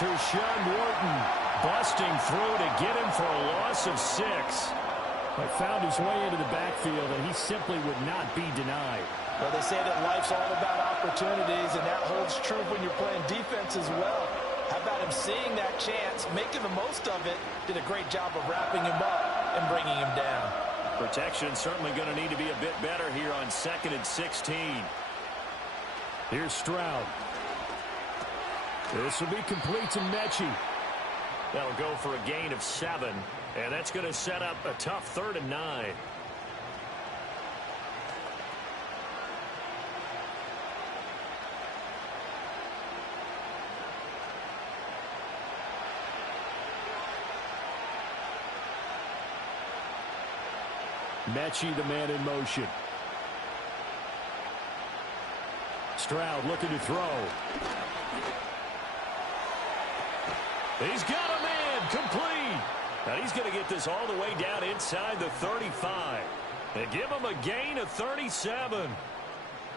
Tershawn Wharton busting through to get him for a loss of 6. He found his way into the backfield, and he simply would not be denied. Well, they say that life's all about opportunities, and that holds true when you're playing defense as well. How about him seeing that chance, making the most of it, did a great job of wrapping him up and bringing him down. Protection certainly going to need to be a bit better here on 2nd and 16. Here's Stroud. This will be complete to Mechie. That'll go for a gain of 7, and that's going to set up a tough 3rd and 9. Mechie, the man in motion. Stroud looking to throw. He's got a man complete. Now he's going to get this all the way down inside the 35. And give him a gain of 37.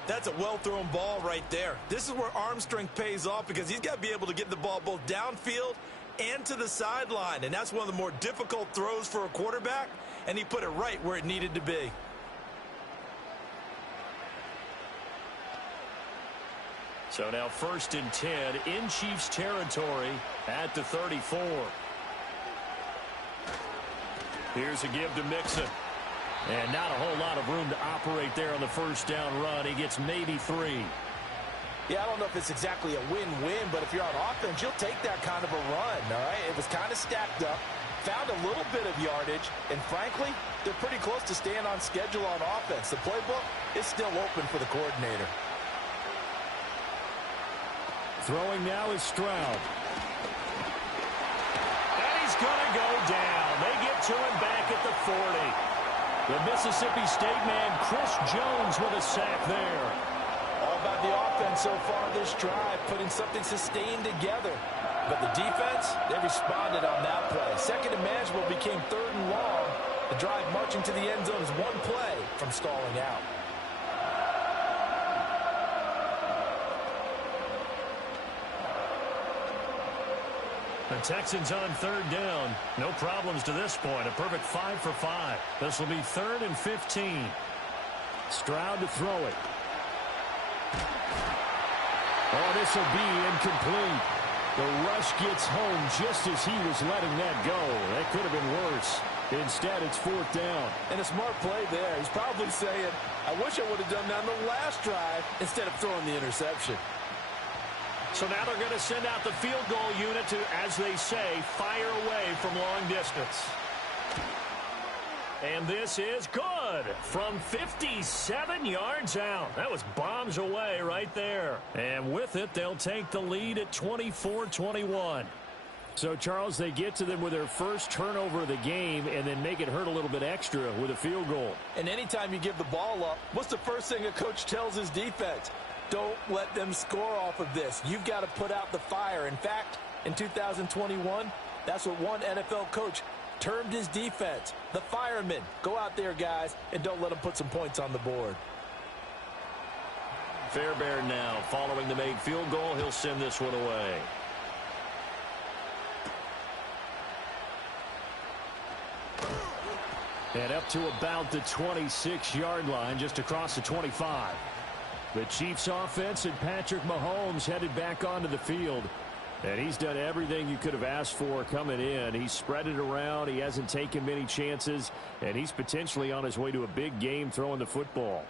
That's a well-thrown ball right there. This is where arm strength pays off because he's got to be able to get the ball both downfield and to the sideline. And that's one of the more difficult throws for a quarterback. And he put it right where it needed to be. So now 1st and 10 in Chiefs territory at the 34. Here's a give to Mixon. And not a whole lot of room to operate there on the first down run. He gets maybe 3. Yeah, I don't know if it's exactly a win-win, but if you're on offense, you'll take that kind of a run, all right? It was kind of stacked up, found a little bit of yardage, and frankly, they're pretty close to staying on schedule on offense. The playbook is still open for the coordinator. Throwing now is Stroud. And he's going to go down. They get to him back at the 40. The Mississippi State man, Chris Jones, with a sack there. All about the offense so far this drive, putting something sustained together. But the defense, they responded on that play. 2nd and manageable became 3rd and long. The drive marching to the end zone is one play from stalling out. The Texans on 3rd down. No problems to this point. A perfect 5 for 5. This will be 3rd and 15. Stroud to throw it. Oh, this will be incomplete. The rush gets home just as he was letting that go. That could have been worse. Instead, it's 4th down. And a smart play there. He's probably saying, I wish I would have done that on the last drive instead of throwing the interception. So now they're going to send out the field goal unit to, as they say, fire away from long distance. And this is good from 57 yards out. That was bombs away right there. And with it, they'll take the lead at 24-21. So, Charles, they get to them with their first turnover of the game and then make it hurt a little bit extra with a field goal. And anytime you give the ball up, what's the first thing a coach tells his defense? Don't let them score off of this. You've got to put out the fire. In fact, in 2021, that's what one NFL coach termed his defense, the firemen. Go out there, guys, and don't let them put some points on the board. Fairbairn now following the made field goal. He'll send this one away. And up to about the 26-yard line, just across the 25. The Chiefs offense and Patrick Mahomes headed back onto the field. And he's done everything you could have asked for coming in. He's spread it around. He hasn't taken many chances. And he's potentially on his way to a big game throwing the football.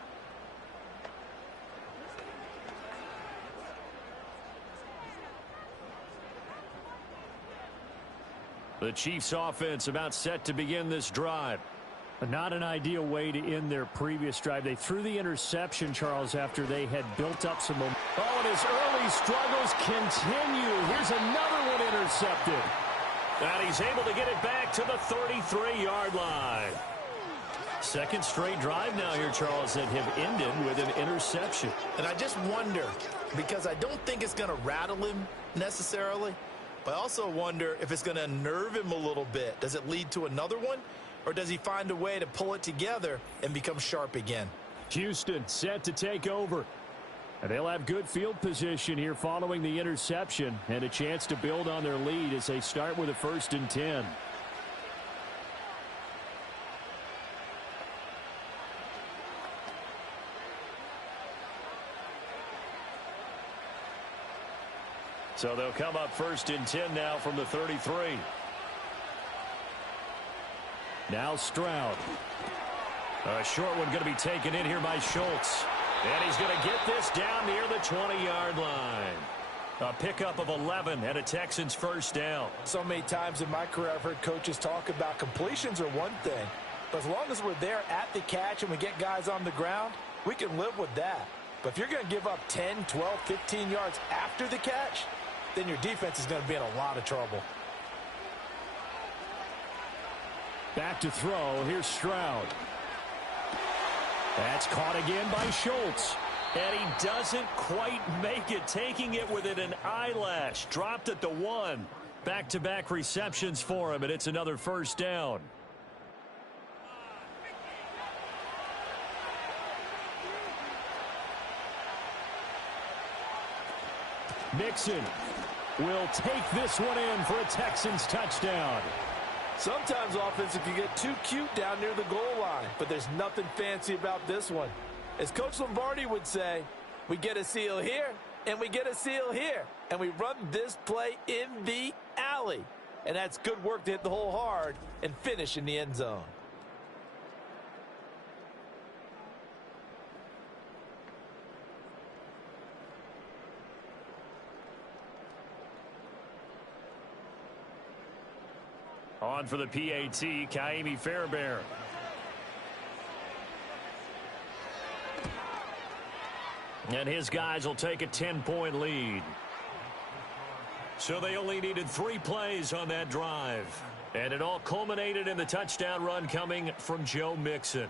The Chiefs offense about set to begin this drive. Not an ideal way to end their previous drive. They threw the interception, Charles, after they had built up some momentum. Oh, and his early struggles continue. Here's another one intercepted. And he's able to get it back to the 33-yard line. Second straight drive now here, Charles, that have ended with an interception. And I just wonder, because I don't think it's going to rattle him necessarily, but I also wonder if it's going to unnerve him a little bit. Does it lead to another one? Or does he find a way to pull it together and become sharp again? Houston set to take over. And they'll have good field position here following the interception and a chance to build on their lead as they start with a 1st and 10. So they'll come up 1st and 10 now from the 33. Now Stroud. A short one going to be taken in here by Schultz. And he's going to get this down near the 20-yard line. A pickup of 11 and a Texans 1st down. So many times in my career I've heard coaches talk about completions are one thing. But as long as we're there at the catch and we get guys on the ground, we can live with that. But if you're going to give up 10, 12, 15 yards after the catch, then your defense is going to be in a lot of trouble. Back to throw. Here's Stroud. That's caught again by Schultz. And he doesn't quite make it, taking it within an eyelash. Dropped at the 1. Back-to-back receptions for him, and it's another 1st down. Mixon will take this one in for a Texans touchdown. Sometimes offense can get too cute down near the goal line, but there's nothing fancy about this one. As Coach Lombardi would say, we get a seal here, and we get a seal here, and we run this play in the alley. And that's good work to hit the hole hard and finish in the end zone. On for the PAT, Kaimi Fairbairn. And his guys will take a 10-point lead. So they only needed 3 plays on that drive. And it all culminated in the touchdown run coming from Joe Mixon.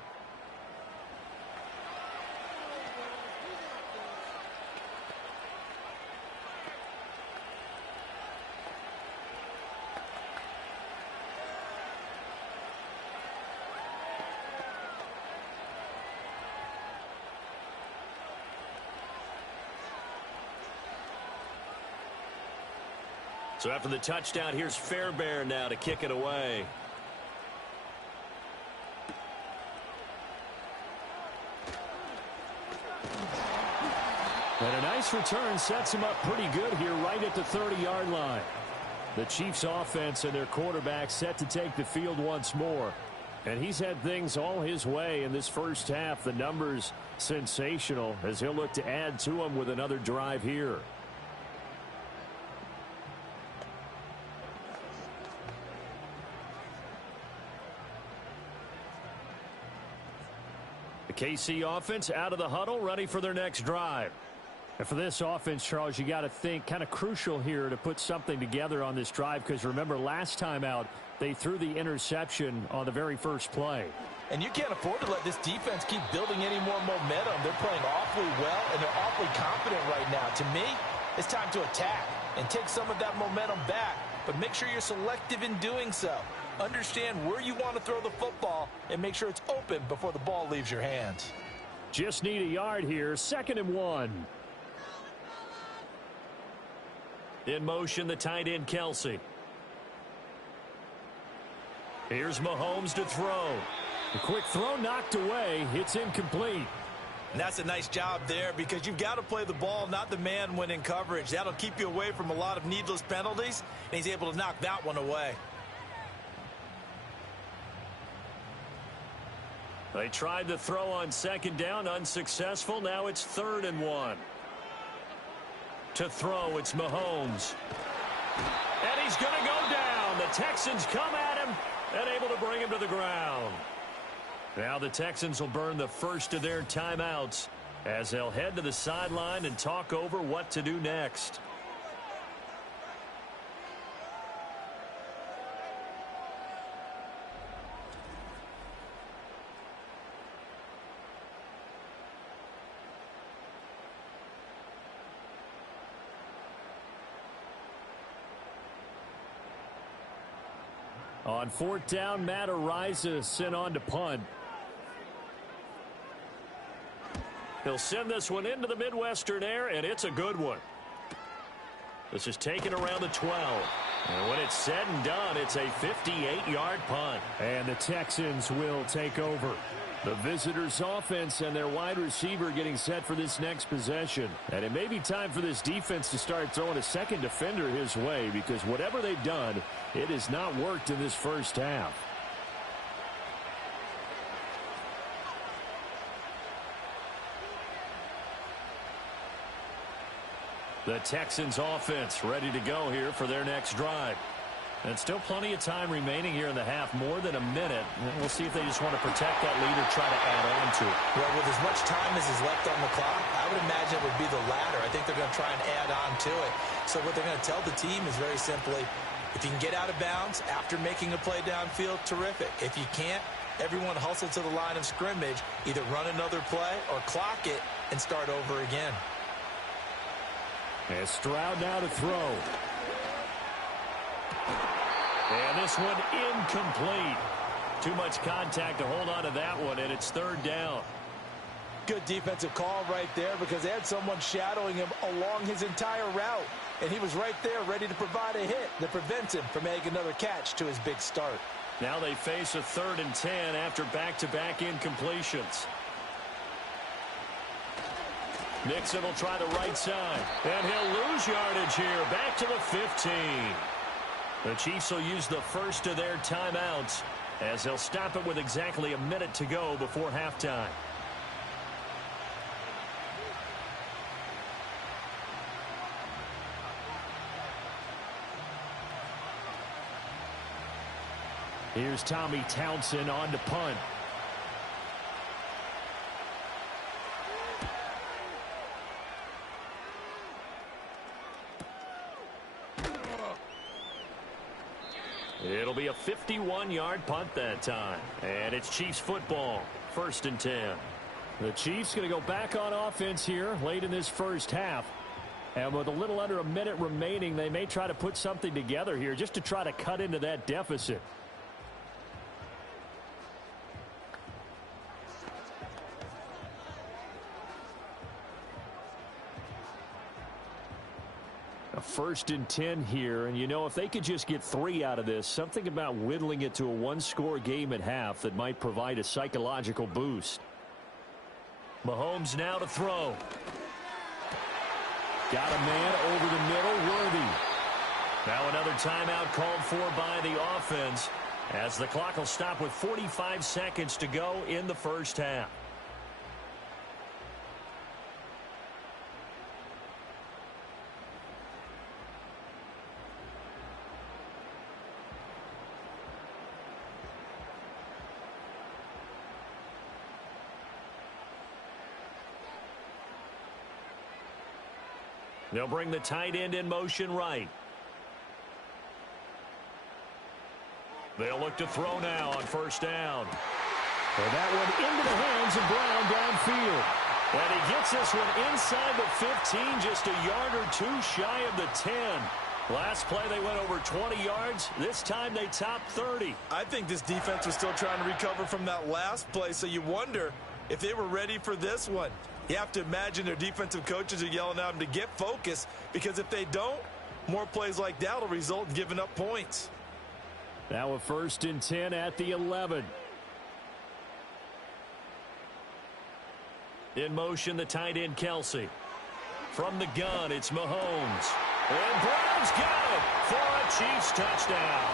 So after the touchdown, here's Fairbairn now to kick it away. And a nice return sets him up pretty good here right at the 30-yard line. The Chiefs offense and their quarterback set to take the field once more. And he's had things all his way in this first half. The numbers sensational as he'll look to add to them with another drive here. KC offense out of the huddle, ready for their next drive. And for this offense, Charles, you got to think kind of crucial here to put something together on this drive, because remember last time out they threw the interception on the very first play. And you can't afford to let this defense keep building any more momentum. They're playing awfully well, and they're awfully confident right now. To me, it's time to attack and take some of that momentum back, but make sure you're selective in doing so. Understand where you want to throw the football and make sure it's open before the ball leaves your hands. Just need a yard here. 2nd and 1. In motion, the tight end, Kelsey. Here's Mahomes to throw. A quick throw knocked away. It's incomplete. And that's a nice job there, because you've got to play the ball, not the man when in coverage. That'll keep you away from a lot of needless penalties, and he's able to knock that one away. They tried to throw on 2nd down, unsuccessful. Now it's 3rd and 1. To throw, it's Mahomes. And he's going to go down. The Texans come at him and able to bring him to the ground. Now the Texans will burn the first of their timeouts as they'll head to the sideline and talk over what to do next. On 4th down, Matt Araiza sent on to punt. He'll send this one into the Midwestern air, and it's a good one. This is taken around the 12. And when it's said and done, it's a 58-yard punt. And the Texans will take over. The visitors' offense and their wide receiver getting set for this next possession. And it may be time for this defense to start throwing a second defender his way, because whatever they've done, it has not worked in this first half. The Texans offense ready to go here for their next drive. And still plenty of time remaining here in the half, more than a minute. We'll see if they just want to protect that lead or try to add on to it. Well, with as much time as is left on the clock, I would imagine it would be the latter. I think they're going to try and add on to it. So what they're going to tell the team is very simply, if you can get out of bounds after making a play downfield, terrific. If you can't, everyone hustle to the line of scrimmage, either run another play or clock it and start over again. And Stroud now to throw. And this one incomplete. Too much contact to hold on to that one, and it's third down. Good defensive call right there, because they had someone shadowing him along his entire route. And he was right there ready to provide a hit that prevents him from making another catch to his big start. Now they face a 3rd and 10 after back-to-back incompletions. Nixon will try the right side, and he'll lose yardage here, back to the 15. The Chiefs will use the first of their timeouts, as they'll stop it with exactly a minute to go before halftime. Here's Tommy Townsend on to punt. It'll be a 51-yard punt that time. And it's Chiefs football, 1st and 10. The Chiefs going to go back on offense here late in this first half. And with a little under a minute remaining, they may try to put something together here just to try to cut into that deficit. A 1st and 10 here, and you know, if they could just get 3 out of this, something about whittling it to a one-score game at half that might provide a psychological boost. Mahomes now to throw. Got a man over the middle, Worthy. Now another timeout called for by the offense, as the clock will stop with 45 seconds to go in the first half. They'll bring the tight end in motion right. They'll look to throw now on 1st down. And that one into the hands of Brown downfield. And he gets this one inside the 15, just a yard or two shy of the 10. Last play they went over 20 yards. This time they topped 30. I think this defense was still trying to recover from that last play, so you wonder if they were ready for this one. You have to imagine their defensive coaches are yelling at them to get focused, because if they don't, more plays like that will result in giving up points. Now a 1st and 10 at the 11. In motion, the tight end, Kelsey. From the gun, it's Mahomes. And Brown's got it for a Chiefs touchdown.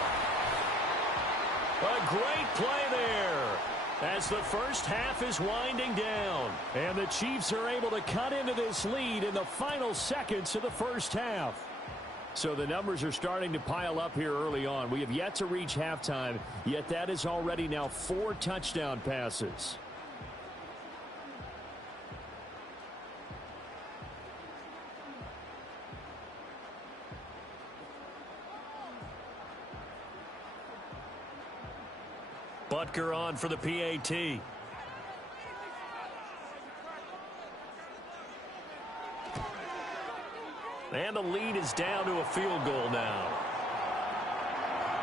A great play there, as the first half is winding down. And the Chiefs are able to cut into this lead in the final seconds of the first half. So the numbers are starting to pile up here early on. We have yet to reach halftime, yet that is already now 4 touchdown passes. Butker on for the PAT. And the lead is down to a field goal now.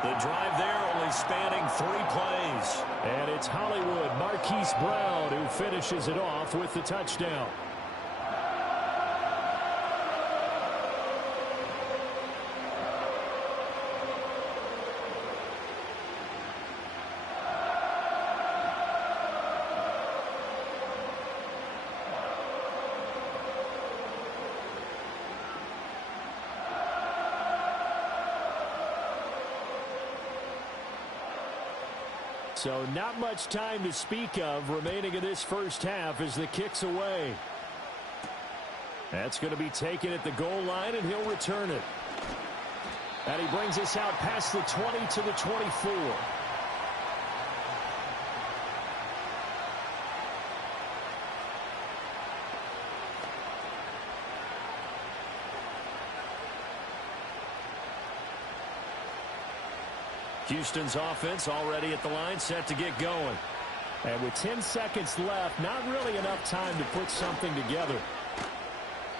The drive there only spanning 3 plays. And it's Hollywood Marquise Brown who finishes it off with the touchdown. So not much time to speak of remaining in this first half as the kick's away. That's going to be taken at the goal line, and he'll return it. And he brings us out past the 20 to the 24. Houston's offense already at the line, set to get going. And with 10 seconds left, not really enough time to put something together.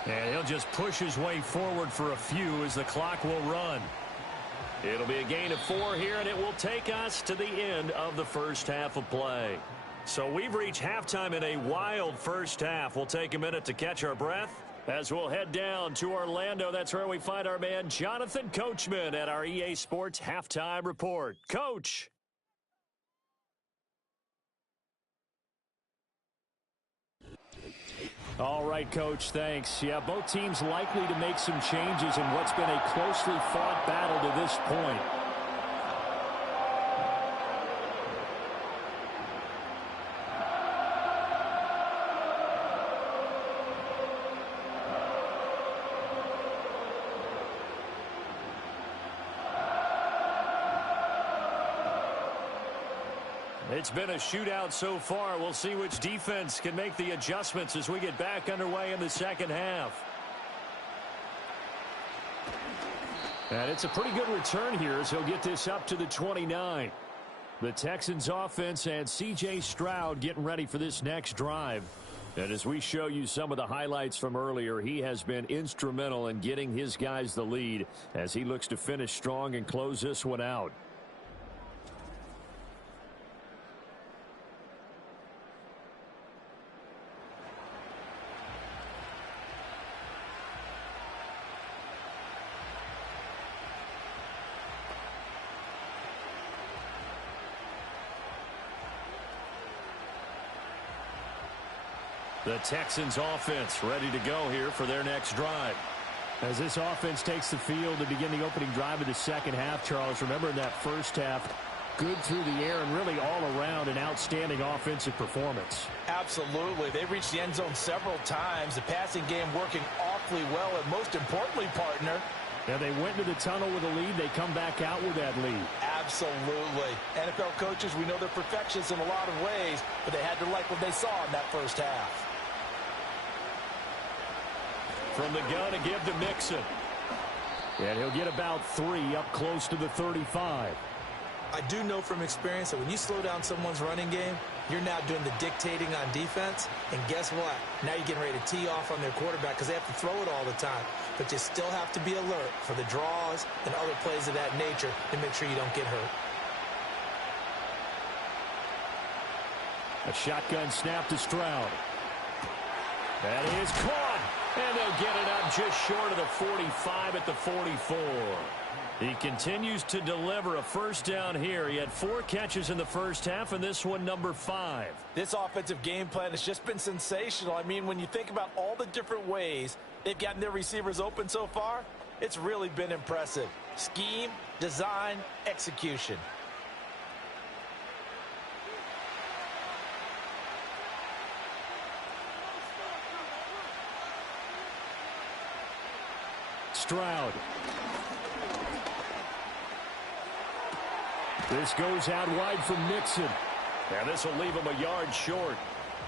And he'll just push his way forward for a few as the clock will run. It'll be a gain of 4 here, and it will take us to the end of the first half of play. So we've reached halftime in a wild first half. We'll take a minute to catch our breath as we'll head down to Orlando. That's where we find our man Jonathan Coachman at our EA Sports Halftime Report. Coach. All right, Coach, thanks. Yeah, both teams likely to make some changes in what's been a closely fought battle to this point. It's been a shootout so far. We'll see which defense can make the adjustments as we get back underway in the second half. And it's a pretty good return here as he'll get this up to the 29. The Texans offense and C.J. Stroud getting ready for this next drive. And as we show you some of the highlights from earlier, he has been instrumental in getting his guys the lead as he looks to finish strong and close this one out. The Texans offense ready to go here for their next drive. As this offense takes the field to begin the opening drive of the second half, Charles, remember in that first half, good through the air and really all around an outstanding offensive performance. Absolutely. They reached the end zone several times. The passing game working awfully well, and most importantly, partner, yeah, they went into the tunnel with a lead. They come back out with that lead. Absolutely. NFL coaches, we know they're perfectionists in a lot of ways, but they had to like what they saw in that first half. From the gun to give to Mixon. And he'll get about 3 up close to the 35. I do know from experience that when you slow down someone's running game, you're now doing the dictating on defense. And guess what? Now you're getting ready to tee off on their quarterback because they have to throw it all the time. But you still have to be alert for the draws and other plays of that nature to make sure you don't get hurt. A shotgun snap to Stroud. That is caught. And they'll get it up just short of the 45 at the 44. He continues to deliver a first down here. He had 4 catches in the first half, and this one number 5. This offensive game plan has just been sensational. I mean, when you think about all the different ways they've gotten their receivers open so far, it's really been impressive. Scheme, design, execution. Stroud. This goes out wide from Mixon. And this will leave him a yard short.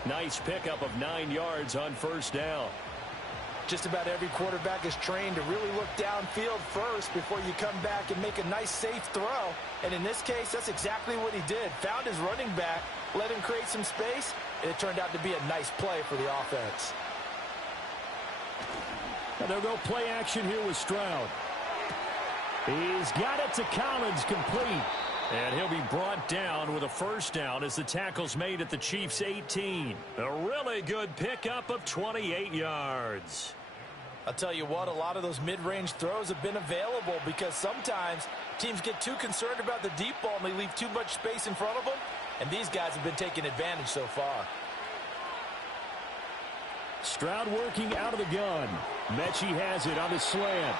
Nice pickup of 9 yards on first down. Just about every quarterback is trained to really look downfield first before you come back and make a nice, safe throw. And in this case, that's exactly what he did. Found his running back, let him create some space, and it turned out to be a nice play for the offense. And they'll go play action here with Stroud. He's got it to Collins, complete. And he'll be brought down with a first down as the tackle's made at the Chiefs' 18. A really good pickup of 28 yards. I'll tell you what, a lot of those mid-range throws have been available because sometimes teams get too concerned about the deep ball and they leave too much space in front of them, and these guys have been taking advantage so far. Stroud working out of the gun. Mechie has it on the slant.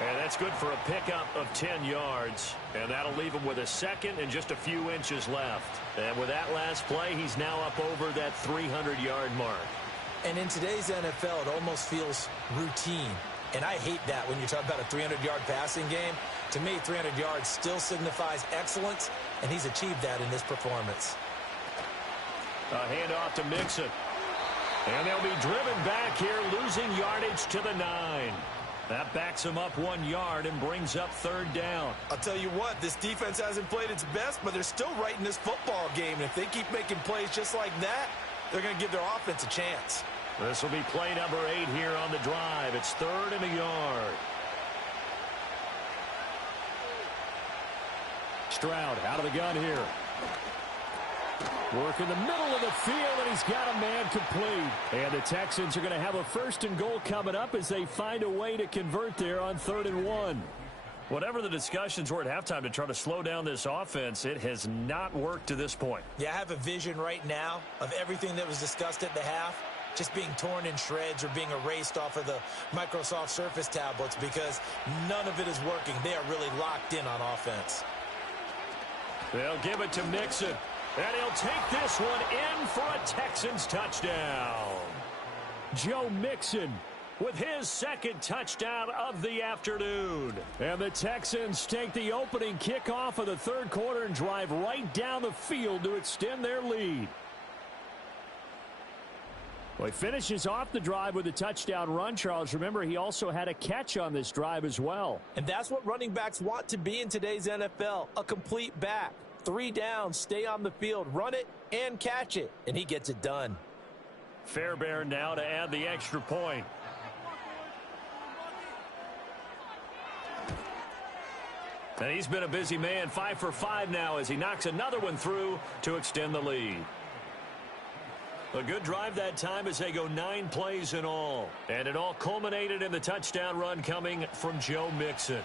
And that's good for a pickup of 10 yards. And that'll leave him with a second and just a few inches left. And with that last play, he's now up over that 300-yard mark. And in today's NFL, it almost feels routine. And I hate that when you talk about a 300-yard passing game. To me, 300 yards still signifies excellence, and he's achieved that in this performance. A handoff to Mixon. And they'll be driven back here, losing yardage to the 9. That backs him up 1 yard and brings up third down. I'll tell you what, this defense hasn't played its best, but they're still right in this football game. And if they keep making plays just like that, they're going to give their offense a chance. This will be play number 8 here on the drive. It's 3rd and a yard. Stroud out of the gun here. Work in the middle of the field, and he's got a man complete. And the Texans are going to have a 1st and goal coming up as they find a way to convert there on 3rd and 1. Whatever the discussions were at halftime to try to slow down this offense, it has not worked to this point. Yeah, I have a vision right now of everything that was discussed at the half just being torn in shreds or being erased off of the Microsoft Surface tablets because none of it is working. They are really locked in on offense. They'll give it to Mixon. And he'll take this one in for a Texans touchdown. Joe Mixon with his 2nd touchdown of the afternoon. And the Texans take the opening kickoff of the 3rd quarter and drive right down the field to extend their lead. Well, he finishes off the drive with a touchdown run, Charles. Remember, he also had a catch on this drive as well. And that's what running backs want to be in today's NFL, a complete back. 3 downs, stay on the field, run it, and catch it. And he gets it done. Fairbairn now to add the extra point. And he's been a busy man, 5 for 5 now as he knocks another one through to extend the lead. A good drive that time as they go 9 plays in all. And it all culminated in the touchdown run coming from Joe Mixon.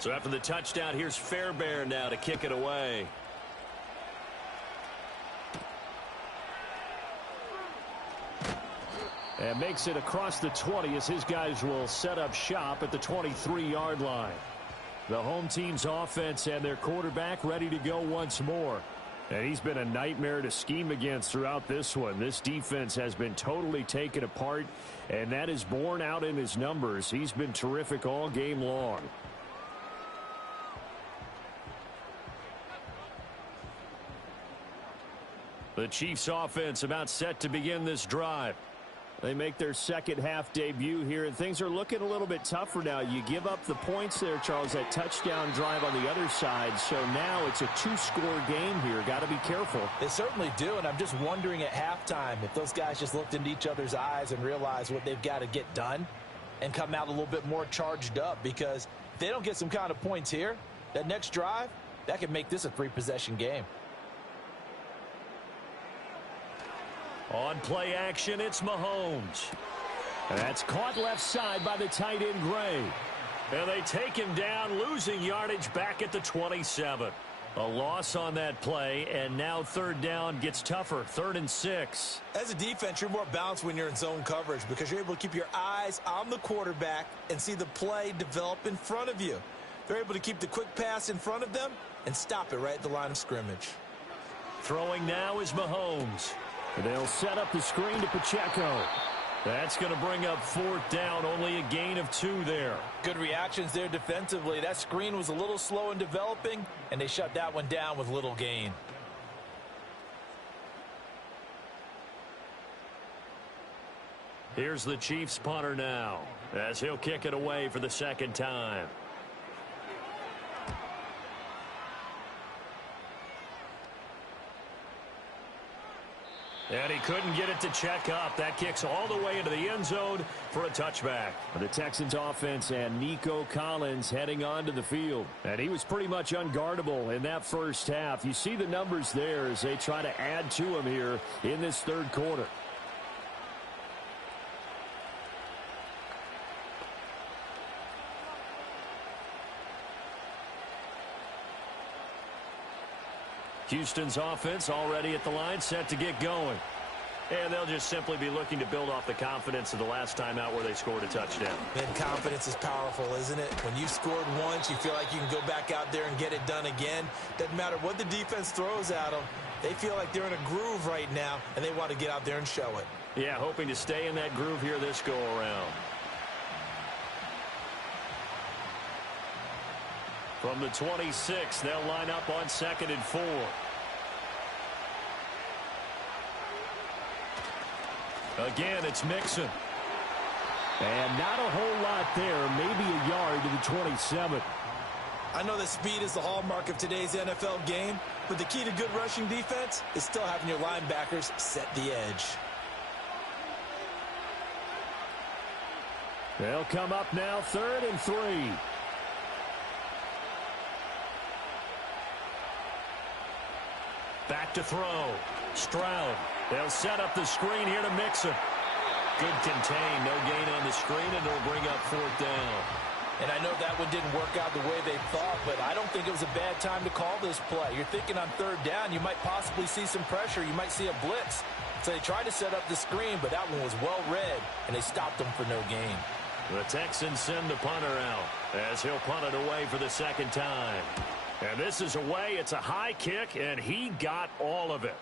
So after the touchdown, here's Fairbairn now to kick it away. And makes it across the 20 as his guys will set up shop at the 23-yard line. The home team's offense and their quarterback ready to go once more. And he's been a nightmare to scheme against throughout this one. This defense has been totally taken apart, and that is borne out in his numbers. He's been terrific all game long. The Chiefs offense about set to begin this drive. They make their 2nd half debut here, and things are looking a little bit tougher now. You give up the points there, Charles, that touchdown drive on the other side. So now it's a 2-score game here. Got to be careful. They certainly do, and I'm just wondering at halftime if those guys just looked into each other's eyes and realized what they've got to get done and come out a little bit more charged up, because if they don't get some kind of points here, that next drive, that could make this a 3-possession game. On play action, it's Mahomes. And that's caught left side by the tight end, Gray. And they take him down, losing yardage back at the 27. A loss on that play, and now 3rd down gets tougher, 3rd and 6. As a defense, you're more balanced when you're in zone coverage because you're able to keep your eyes on the quarterback and see the play develop in front of you. They're able to keep the quick pass in front of them and stop it right at the line of scrimmage. Throwing now is Mahomes. They'll set up the screen to Pacheco. That's going to bring up 4th down, only a gain of 2 there. Good reactions there defensively. That screen was a little slow in developing, and they shut that one down with little gain. Here's the Chiefs punter now, as he'll kick it away for the second time. And he couldn't get it to check up. That kicks all the way into the end zone for a touchback. The Texans offense and Nico Collins heading onto the field. And he was pretty much unguardable in that first half. You see the numbers there as they try to add to him here in this third quarter. Houston's offense already at the line, set to get going. And they'll just simply be looking to build off the confidence of the last time out where they scored a touchdown. And confidence is powerful, isn't it? When you've scored once, you feel like you can go back out there and get it done again. Doesn't matter what the defense throws at them. They feel like they're in a groove right now, and they want to get out there and show it. Yeah, hoping to stay in that groove here this go-around. From the 26, they'll line up on 2nd and 4. Again, it's Mixon. And not a whole lot there, maybe a yard to the 27. I know that speed is the hallmark of today's NFL game, but the key to good rushing defense is still having your linebackers set the edge. They'll come up now 3rd and 3. Back to throw. Stroud. They'll set up the screen here to Mixon. Good contain. No gain on the screen, and it'll bring up 4th down. And I know that one didn't work out the way they thought, but I don't think it was a bad time to call this play. You're thinking on 3rd down, you might possibly see some pressure. You might see a blitz. So they tried to set up the screen, but that one was well read, and they stopped them for no gain. The Texans send the punter out as he'll punt it away for the second time. And this is away. It's a high kick, and he got all of it.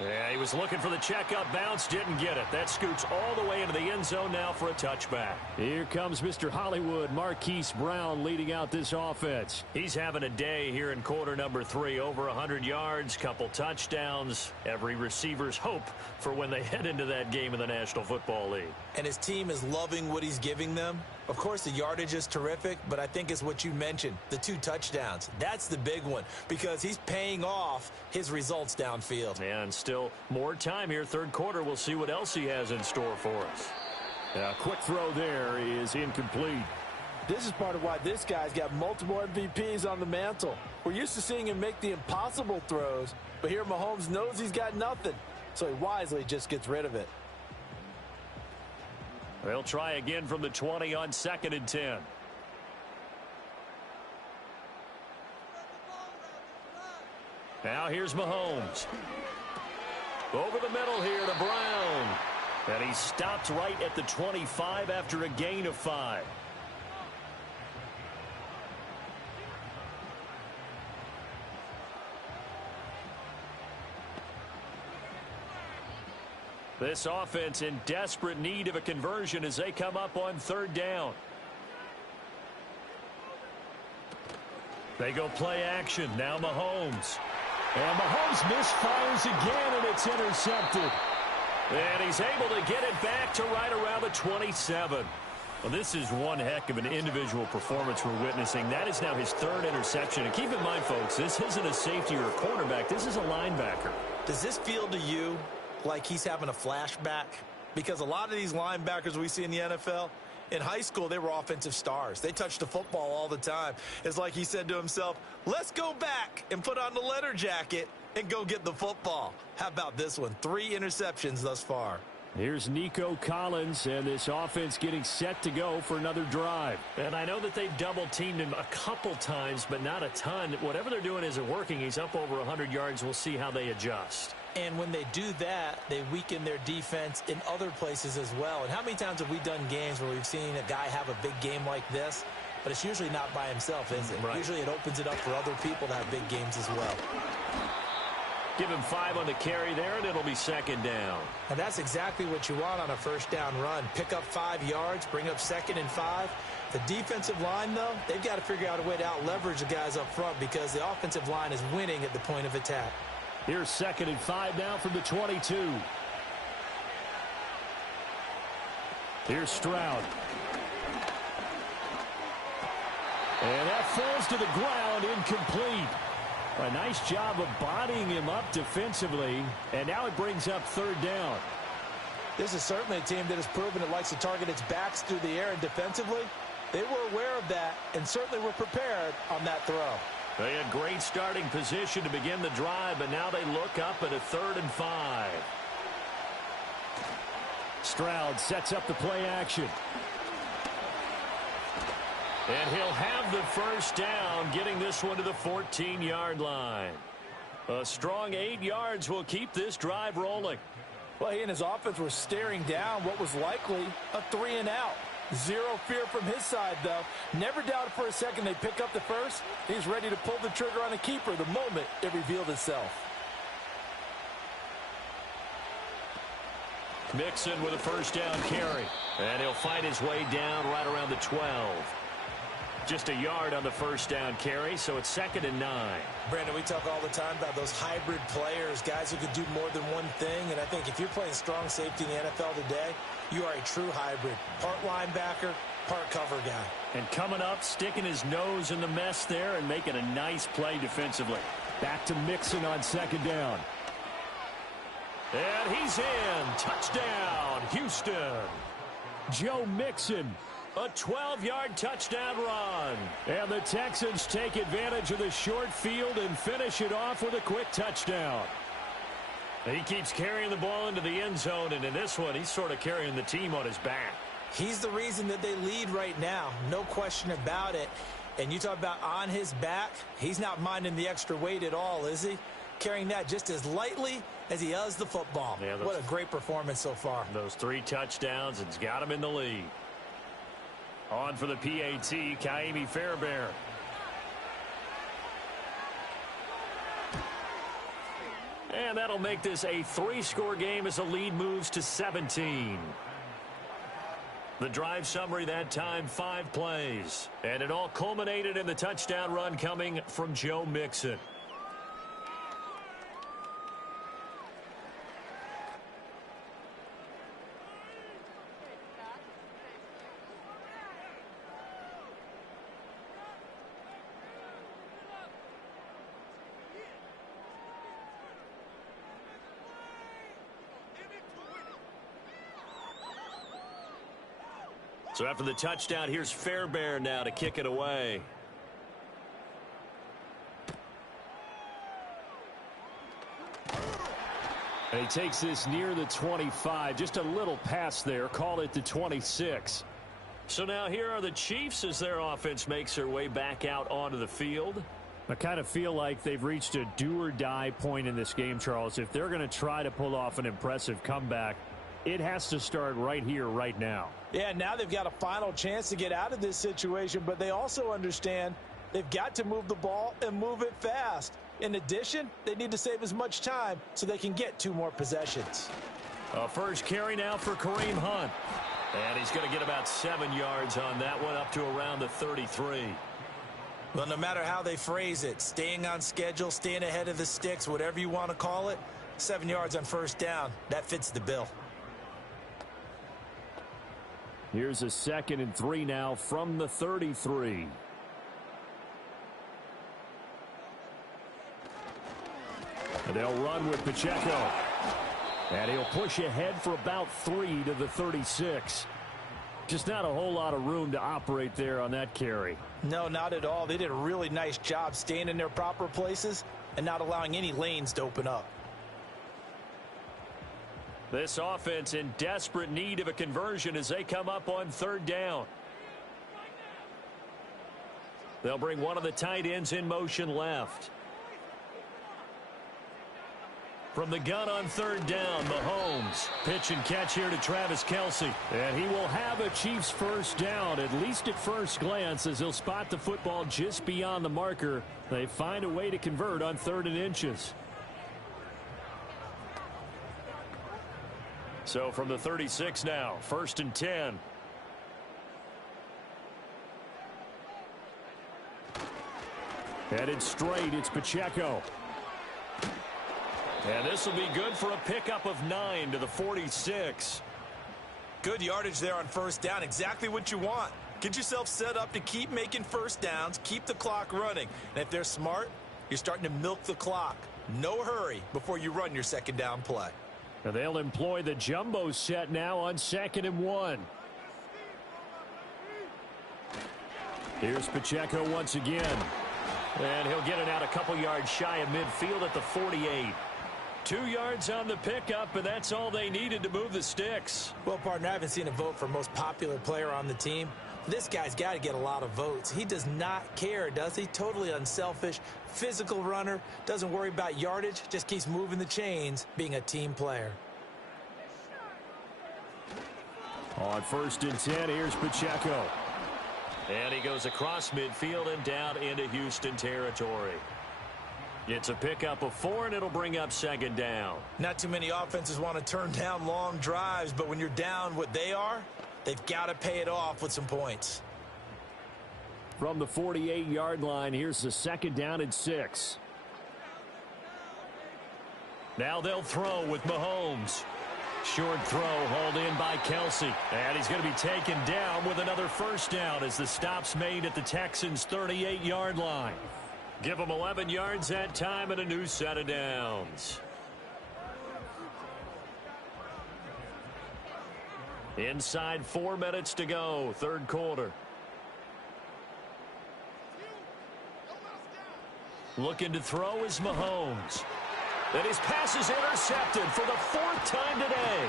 Yeah, he was looking for the checkup bounce, didn't get it. That scoots all the way into the end zone now for a touchback. Here comes Mr. Hollywood, Marquise Brown, leading out this offense. He's having a day here in quarter number 3. Over 100 yards, couple touchdowns. Every receiver's hope for when they head into that game in the National Football League. And his team is loving what he's giving them. Of course, the yardage is terrific, but I think it's what you mentioned, the 2 touchdowns. That's the big one because he's paying off his results downfield. And still more time here. Third quarter, we'll see what else he has in store for us. A quick throw there is incomplete. This is part of why this guy's got multiple MVPs on the mantle. We're used to seeing him make the impossible throws, but here Mahomes knows he's got nothing, so he wisely just gets rid of it. They'll try again from the 20 on 2nd and 10. Now here's Mahomes. Over the middle here to Brown. And he stopped right at the 25 after a gain of 5. This offense in desperate need of a conversion as they come up on 3rd down. They go play action. Now Mahomes. And Mahomes misfires again, and it's intercepted. And he's able to get it back to right around the 27. Well, this is one heck of an individual performance we're witnessing. That is now his 3rd interception. And keep in mind, folks, this isn't a safety or a cornerback. This is a linebacker. Does this feel to you like he's having a flashback? Because a lot of these linebackers we see in the NFL, in high school, they were offensive stars. They touched the football all the time. It's like he said to himself, let's go back and put on the leather jacket and go get the football. How about this one? 3 interceptions thus far. Here's Nico Collins, and this offense getting set to go for another drive. And I know that they've double-teamed him a couple times, but not a ton. Whatever they're doing isn't working. He's up over 100 yards. We'll see how they adjust. And when they do that, they weaken their defense in other places as well. And how many times have we done games where we've seen a guy have a big game like this, but it's usually not by himself, is it? Right. Usually it opens it up for other people to have big games as well. Give him 5 on the carry there, and it'll be 2nd down. And that's exactly what you want on a 1st down run. Pick up 5 yards, bring up 2nd and 5. The defensive line, though, they've got to figure out a way to out-leverage the guys up front because the offensive line is winning at the point of attack. Here's 2nd and 5 now from the 22. Here's Stroud. And that falls to the ground, incomplete. A nice job of bodying him up defensively, and now it brings up third down. This is certainly a team that has proven it likes to target its backs through the air, and defensively, they were aware of that and certainly were prepared on that throw. They had great starting position to begin the drive, but now they look up at a 3rd and 5. Stroud sets up the play action. And he'll have the first down, getting this one to the 14-yard line. A strong 8 yards will keep this drive rolling. Well, he and his offense were staring down what was likely a 3-and-out. Zero fear from his side, though. Never doubted for a second they pick up the first. He's ready to pull the trigger on a keeper the moment it revealed itself. Mixon with a first down carry. And he'll find his way down right around the 12. Just a yard on the first down carry, so it's 2nd and 9. Brandon, we talk all the time about those hybrid players, guys who could do more than one thing. And I think if you're playing strong safety in the NFL today, you are a true hybrid. Part linebacker, part cover guy. And coming up, sticking his nose in the mess there and making a nice play defensively. Back to Mixon on 2nd down. And he's in. Touchdown, Houston. Joe Mixon. A 12-yard touchdown run. And the Texans take advantage of the short field and finish it off with a quick touchdown. He keeps carrying the ball into the end zone, and in this one, he's sort of carrying the team on his back. He's the reason that they lead right now. No question about it. And you talk about on his back, he's not minding the extra weight at all, is he? Carrying that just as lightly as he does the football. Yeah, what a great performance so far. Those 3 touchdowns, it's got him in the lead. On for the PAT, Kaimi Fairbairn. And that'll make this a 3-score game as the lead moves to 17. The drive summary that time, 5 plays. And it all culminated in the touchdown run coming from Joe Mixon. So after the touchdown, here's Fairbairn now to kick it away. And he takes this near the 25. Just a little pass there. Call it the 26. So now here are the Chiefs as their offense makes their way back out onto the field. I kind of feel like they've reached a do-or-die point in this game, Charles. If they're going to try to pull off an impressive comeback, it has to start right here, right now. Yeah, now they've got a final chance to get out of this situation, but they also understand they've got to move the ball and move it fast. In addition, they need to save as much time so they can get 2 more possessions. A first carry now for Kareem Hunt. And he's going to get about 7 yards on that one, up to around the 33. Well, no matter how they phrase it, staying on schedule, staying ahead of the sticks, whatever you want to call it, 7 yards on first down, that fits the bill. Here's a 2nd and 3 now from the 33. And they'll run with Pacheco. And he'll push ahead for about 3 to the 36. Just not a whole lot of room to operate there on that carry. No, not at all. They did a really nice job staying in their proper places and not allowing any lanes to open up. This offense in desperate need of a conversion as they come up on 3rd down. They'll bring one of the tight ends in motion left. From the gun on 3rd down, Mahomes. Pitch and catch here to Travis Kelce. And he will have a Chiefs first down, at least at first glance, as he'll spot the football just beyond the marker. They find a way to convert on 3rd and inches. So from the 36 now, 1st and 10. Headed straight, it's Pacheco. And this will be good for a pickup of 9 to the 46. Good yardage there on first down. Exactly what you want. Get yourself set up to keep making first downs, keep the clock running. And if they're smart, you're starting to milk the clock. No hurry before you run your second down play. And they'll employ the jumbo set now on 2nd and 1. Here's Pacheco once again. And he'll get it out a couple yards shy of midfield at the 48. 2 yards on the pickup, and that's all they needed to move the sticks. Well, partner, I haven't seen a vote for most popular player on the team. This guy's got to get a lot of votes. He does not care, does he? Totally unselfish, physical runner, doesn't worry about yardage, just keeps moving the chains, being a team player. On 1st and 10, here's Pacheco. And he goes across midfield and down into Houston territory. It's a pickup of 4, and it'll bring up 2nd down. Not too many offenses want to turn down long drives, but when you're down what they are, they've got to pay it off with some points. From the 48-yard line, here's the 2nd down and 6. Now they'll throw with Mahomes. Short throw hauled in by Kelsey. And he's going to be taken down with another first down as the stop's made at the Texans' 38-yard line. Give them 11 yards that time and a new set of downs. Inside 4 minutes to go, 3rd quarter. Looking to throw is Mahomes. And his pass is intercepted for the 4th time today.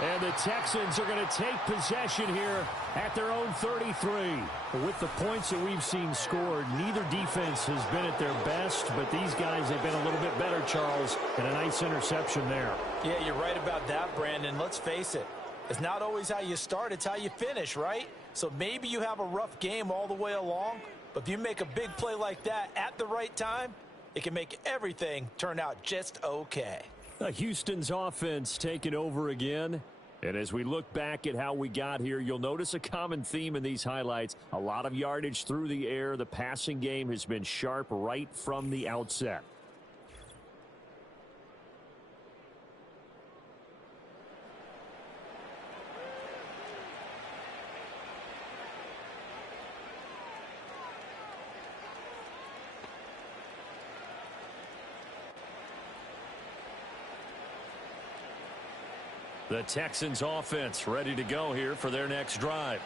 And the Texans are going to take possession here at their own 33. With the points that we've seen scored, neither defense has been at their best, but these guys have been a little bit better, Charles, and a nice interception there. Yeah, you're right about that, Brandon. Let's face it. It's not always how you start, it's how you finish, right? So maybe you have a rough game all the way along, but if you make a big play like that at the right time, it can make everything turn out just okay. Houston's offense taking over again. And as we look back at how we got here, you'll notice a common theme in these highlights. A lot of yardage through the air. The passing game has been sharp right from the outset. The Texans offense ready to go here for their next drive.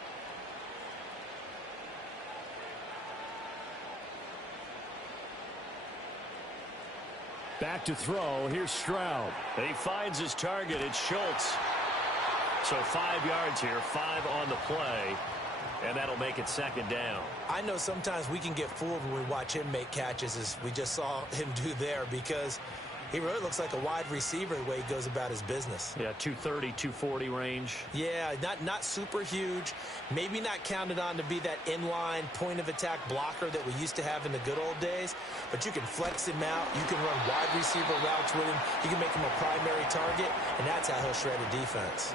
Back to throw. Here's Stroud. He finds his target. It's Schultz. So 5 yards here, 5 on the play. And that'll make it 2nd down. I know sometimes we can get fooled when we watch him make catches, as we just saw him do there, because he really looks like a wide receiver the way he goes about his business. Yeah, 230, 240 range. Yeah, not super huge. Maybe not counted on to be that inline point-of-attack blocker that we used to have in the good old days. But you can flex him out. You can run wide receiver routes with him. You can make him a primary target, and that's how he'll shred a defense.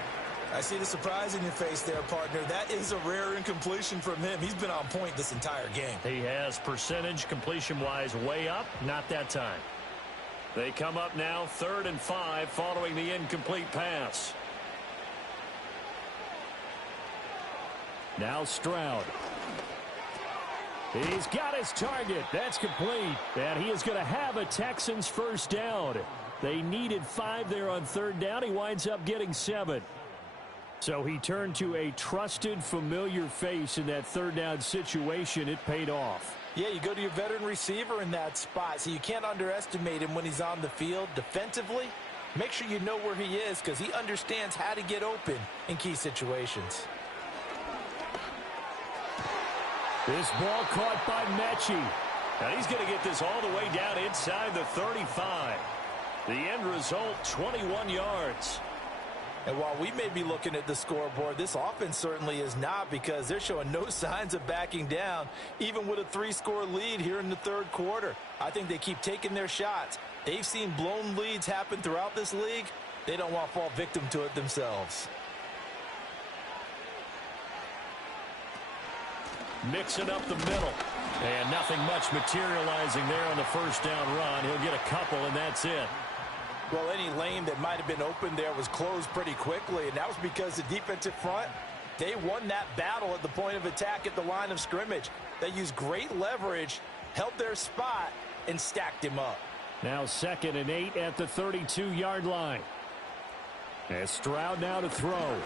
I see the surprise in your face there, partner. That is a rare incompletion from him. He's been on point this entire game. He has percentage completion-wise way up. Not that time. They come up now 3rd and 5 following the incomplete pass. Now Stroud. He's got his target. That's complete. And he is going to have a Texans first down. They needed 5 there on 3rd down. He winds up getting 7. So he turned to a trusted, familiar face in that 3rd down situation. It paid off. Yeah, you go to your veteran receiver in that spot, so you can't underestimate him when he's on the field. Defensively, make sure you know where he is, because he understands how to get open in key situations. This ball caught by Mechie. Now he's going to get this all the way down inside the 35. The end result, 21 yards. And while we may be looking at the scoreboard, this offense certainly is not, because they're showing no signs of backing down, even with a 3-score lead here in the 3rd quarter. I think they keep taking their shots. They've seen blown leads happen throughout this league. They don't want to fall victim to it themselves. Mixing up the middle. And nothing much materializing there on the first down run. He'll get a couple, and that's it. Well, any lane that might have been open there was closed pretty quickly, and that was because the defensive front, they won that battle at the point of attack at the line of scrimmage. They used great leverage, held their spot, and stacked him up. Now 2nd and 8 at the 32-yard line. And Stroud now to throw.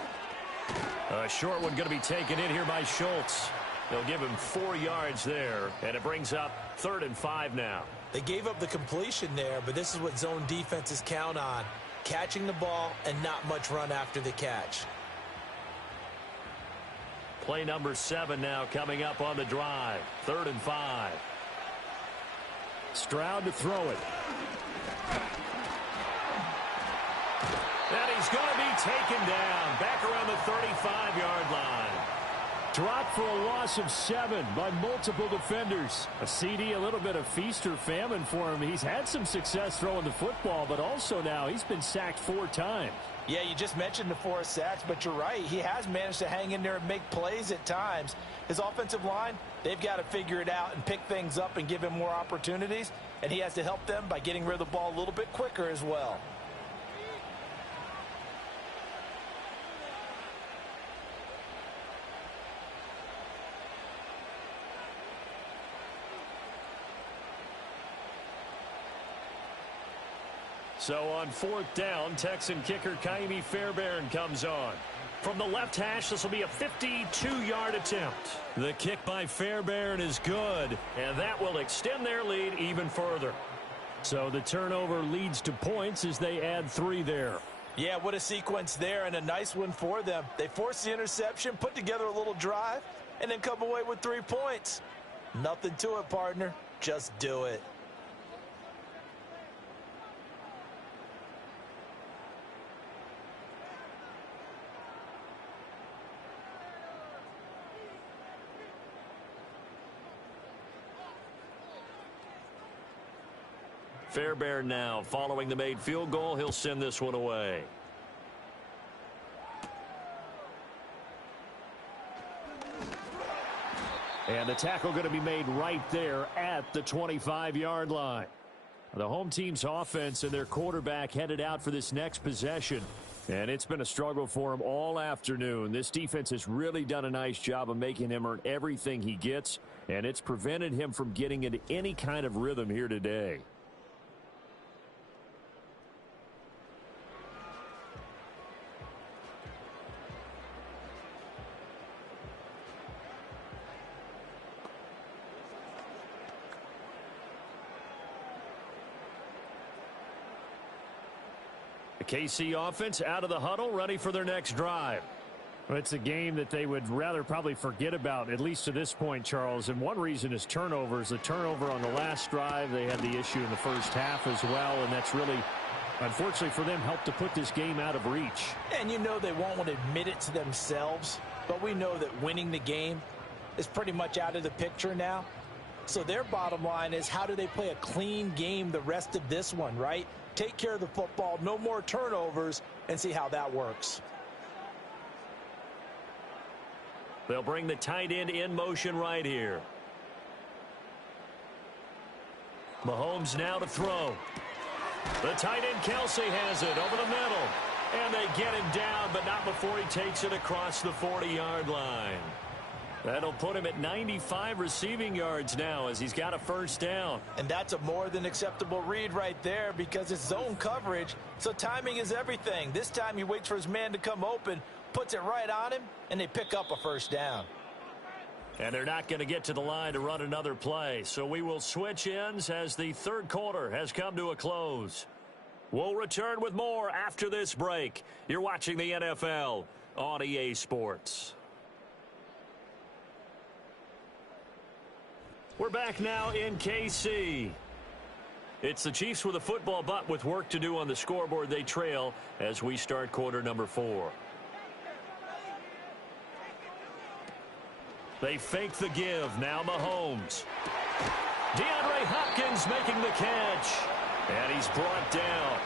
A short one going to be taken in here by Schultz. They'll give him 4 yards there, and it brings up 3rd and 5 now. They gave up the completion there, but this is what zone defenses count on. Catching the ball and not much run after the catch. Play number 7 now coming up on the drive. 3rd and 5. Stroud to throw it. And he's going to be taken down back around the 35-yard line. Dropped for a loss of 7 by multiple defenders. A CD, a little bit of feast or famine for him. He's had some success throwing the football, but also now he's been sacked 4 times. Yeah, you just mentioned the 4 sacks, but you're right. He has managed to hang in there and make plays at times. His offensive line, they've got to figure it out and pick things up and give him more opportunities, and he has to help them by getting rid of the ball a little bit quicker as well. So on 4th down, Texan kicker Kaimi Fairbairn comes on. From the left hash, this will be a 52-yard attempt. The kick by Fairbairn is good, and that will extend their lead even further. So the turnover leads to points as they add 3 there. Yeah, what a sequence there, and a nice one for them. They force the interception, put together a little drive, and then come away with 3 points. Nothing to it, partner. Just do it. Fairbairn now following the made field goal. He'll send this one away. And the tackle going to be made right there at the 25-yard line. The home team's offense and their quarterback headed out for this next possession. And it's been a struggle for him all afternoon. This defense has really done a nice job of making him earn everything he gets. And it's prevented him from getting into any kind of rhythm here today. KC offense out of the huddle, ready for their next drive. Well, it's a game that they would rather probably forget about, at least to this point, Charles. And one reason is turnovers. The turnover on the last drive, they had the issue in the first half as well, and that's really, unfortunately for them, helped to put this game out of reach. And you know they won't want to admit it to themselves, but we know that winning the game is pretty much out of the picture now. So their bottom line is, how do they play a clean game the rest of this one, right? Take care of the football, no more turnovers, and see how that works. They'll bring the tight end in motion right here. Mahomes now to throw. The tight end Kelsey has it over the middle. And they get him down, but not before he takes it across the 40-yard line. That'll put him at 95 receiving yards now as he's got a first down. And that's a more than acceptable read right there because it's zone coverage, so timing is everything. This time he waits for his man to come open, puts it right on him, and they pick up a first down. And they're not going to get to the line to run another play, so we will switch ends as the third quarter has come to a close. We'll return with more after this break. You're watching the NFL on EA Sports. We're back now in KC. It's the Chiefs with a football, but with work to do on the scoreboard, they trail as we start quarter number 4. They fake the give. Now Mahomes. DeAndre Hopkins making the catch. And he's brought down.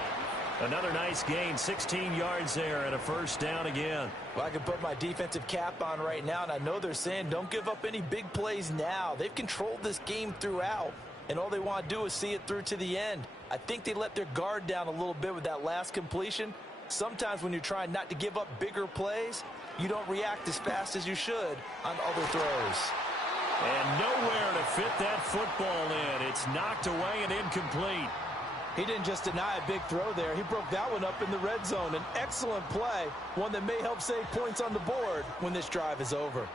Another nice gain, 16 yards there and a first down again. Well, I can put my defensive cap on right now, and I know they're saying don't give up any big plays now. They've controlled this game throughout, and all they want to do is see it through to the end. I think they let their guard down a little bit with that last completion. Sometimes when you're trying not to give up bigger plays, you don't react as fast as you should on other throws. And nowhere to fit that football in. It's knocked away and incomplete. He didn't just deny a big throw there. He broke that one up in the red zone. An excellent play, one that may help save points on the board when this drive is over.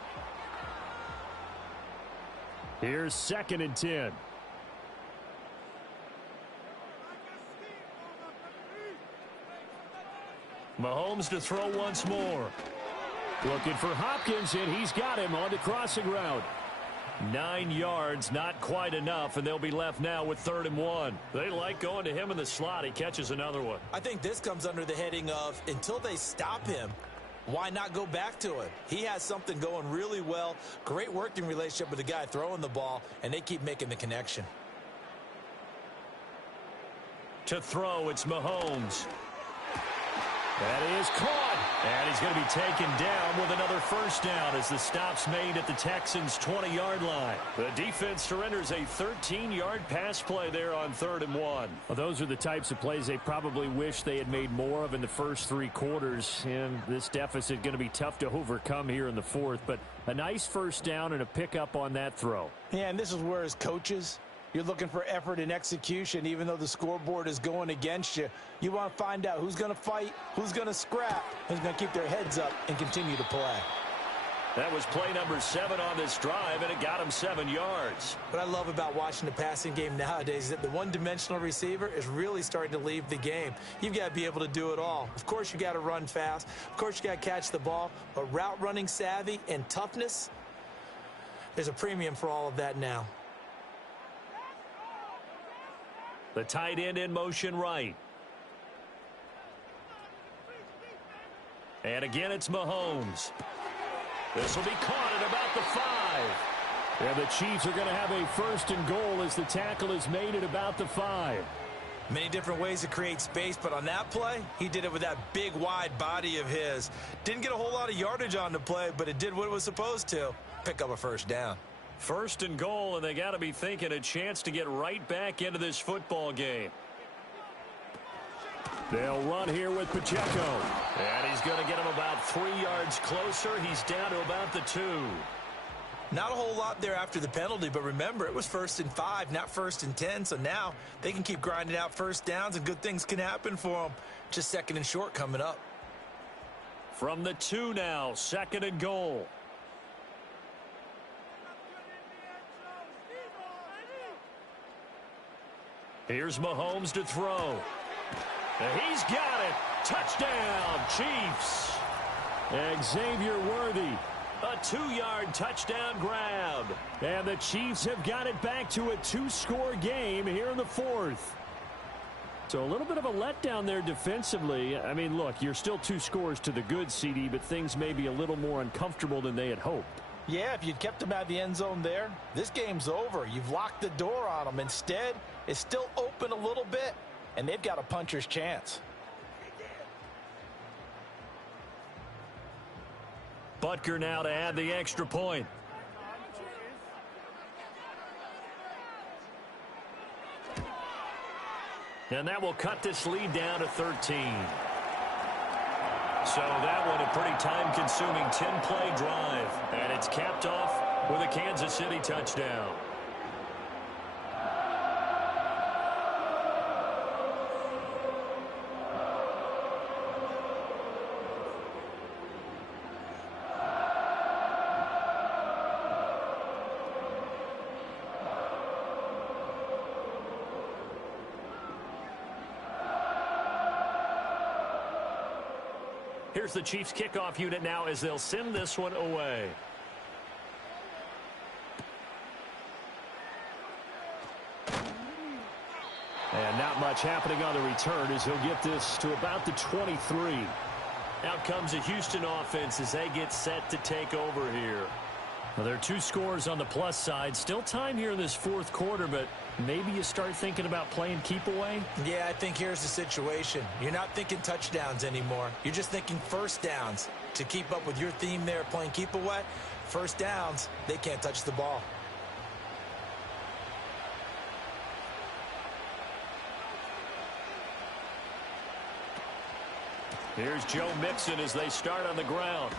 Here's 2nd and 10. Mahomes to throw once more. Looking for Hopkins, and he's got him on the crossing route. 9 yards, not quite enough, and they'll be left now with 3rd and 1. They like going to him in the slot. He catches another one. I think this comes under the heading of until they stop him, why not go back to him? He has something going really well. Great working relationship with the guy throwing the ball, and they keep making the connection. To throw, it's Mahomes. That is caught. And he's going to be taken down with another first down as the stop's made at the Texans' 20-yard line. The defense surrenders a 13-yard pass play there on 3rd and 1. Well, those are the types of plays they probably wish they had made more of in the first 3 quarters. And this deficit going to be tough to overcome here in the 4th. But a nice first down and a pickup on that throw. Yeah, and this is where as coaches, you're looking for effort and execution, even though the scoreboard is going against you. You want to find out who's going to fight, who's going to scrap, who's going to keep their heads up and continue to play. That was play number 7 on this drive, and it got him 7 yards. What I love about watching the passing game nowadays is that the one-dimensional receiver is really starting to leave the game. You've got to be able to do it all. Of course, you got to run fast. Of course, you got to catch the ball. But route running savvy and toughness, there's a premium for all of that now. The tight end in motion right. And again, it's Mahomes. This will be caught at about the 5. And the Chiefs are going to have a 1st and goal as the tackle is made at about the 5. Many different ways to create space, but on that play, he did it with that big, wide body of his. Didn't get a whole lot of yardage on the play, but it did what it was supposed to. Pick up a first down. 1st and goal, and they got to be thinking a chance to get right back into this football game. They'll run here with Pacheco. And he's going to get him about 3 yards closer. He's down to about the 2. Not a whole lot there after the penalty, but remember, it was 1st and 5, not 1st and 10, so now they can keep grinding out first downs, and good things can happen for them. Just 2nd and short coming up. From the 2 now, 2nd and goal. Here's Mahomes to throw. And he's got it. Touchdown, Chiefs. Xavier Worthy. A 2-yard touchdown grab. And the Chiefs have got it back to a 2-score game here in the 4th. So a little bit of a letdown there defensively. I mean, look, you're still 2 scores to the good, CD, but things may be a little more uncomfortable than they had hoped. Yeah, if you'd kept them out of the end zone there, this game's over. You've locked the door on them. Instead, it's still open a little bit, and they've got a puncher's chance. Butker now to add the extra point. And that will cut this lead down to 13. So that one a pretty time-consuming 10-play drive. And it's capped off with a Kansas City touchdown. Here's the Chiefs kickoff unit now as they'll send this one away. And not much happening on the return as he'll get this to about the 23. Out comes the Houston offense as they get set to take over here. Well, there are 2 scores on the plus side. Still time here in this 4th quarter, but maybe you start thinking about playing keep away? Yeah, I think here's the situation. You're not thinking touchdowns anymore. You're just thinking first downs. To keep up with your theme there, playing keep away, first downs, they can't touch the ball. Here's Joe Mixon as they start on the ground.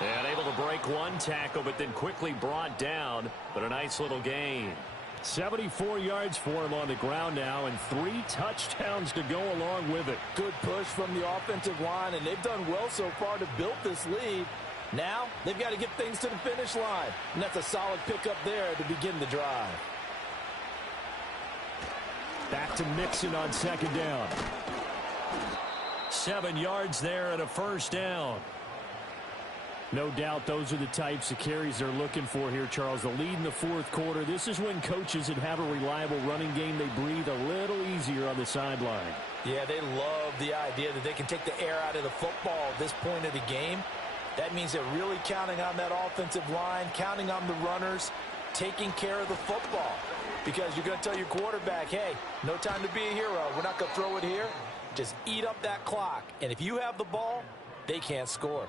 And able to break one tackle, but then quickly brought down. But a nice little gain. 74 yards for him on the ground now, and 3 touchdowns to go along with it. Good push from the offensive line, and they've done well so far to build this lead. Now, they've got to get things to the finish line, and that's a solid pickup there to begin the drive. Back to Mixon on second down. 7 yards there and a first down. No doubt those are the types of carries they're looking for here, Charles. The lead in the fourth quarter. This is when coaches that have a reliable running game, they breathe a little easier on the sideline. Yeah, they love the idea that they can take the air out of the football at this point of the game. That means they're really counting on that offensive line, counting on the runners, taking care of the football. Because you're going to tell your quarterback, hey, no time to be a hero. We're not going to throw it here. Just eat up that clock. And if you have the ball, they can't score.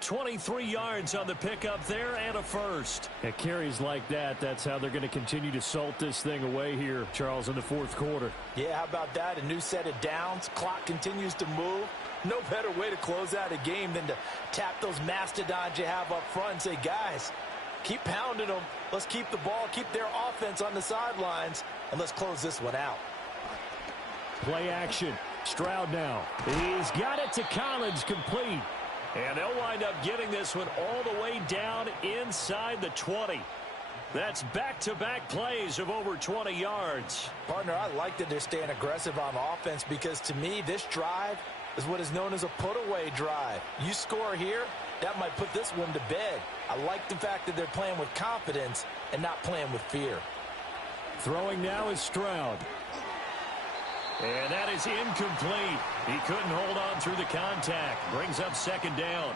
23 yards on the pickup there and a first. At carries like that, that's how they're going to continue to salt this thing away here, Charles, in the fourth quarter. Yeah, how about that? A new set of downs. Clock continues to move. No better way to close out a game than to tap those mastodons you have up front and say, guys, keep pounding them. Let's keep the ball, keep their offense on the sidelines, and let's close this one out. Play action. Stroud now. He's got it to Collins, complete. And they'll wind up getting this one all the way down inside the 20. That's back-to-back plays of over 20 yards. Partner, I like that they're staying aggressive on offense because, to me, this drive is what is known as a put-away drive. You score here, that might put this one to bed. I like the fact that they're playing with confidence and not playing with fear. Throwing now is Stroud. And that is incomplete. He couldn't hold on through the contact. Brings up second down.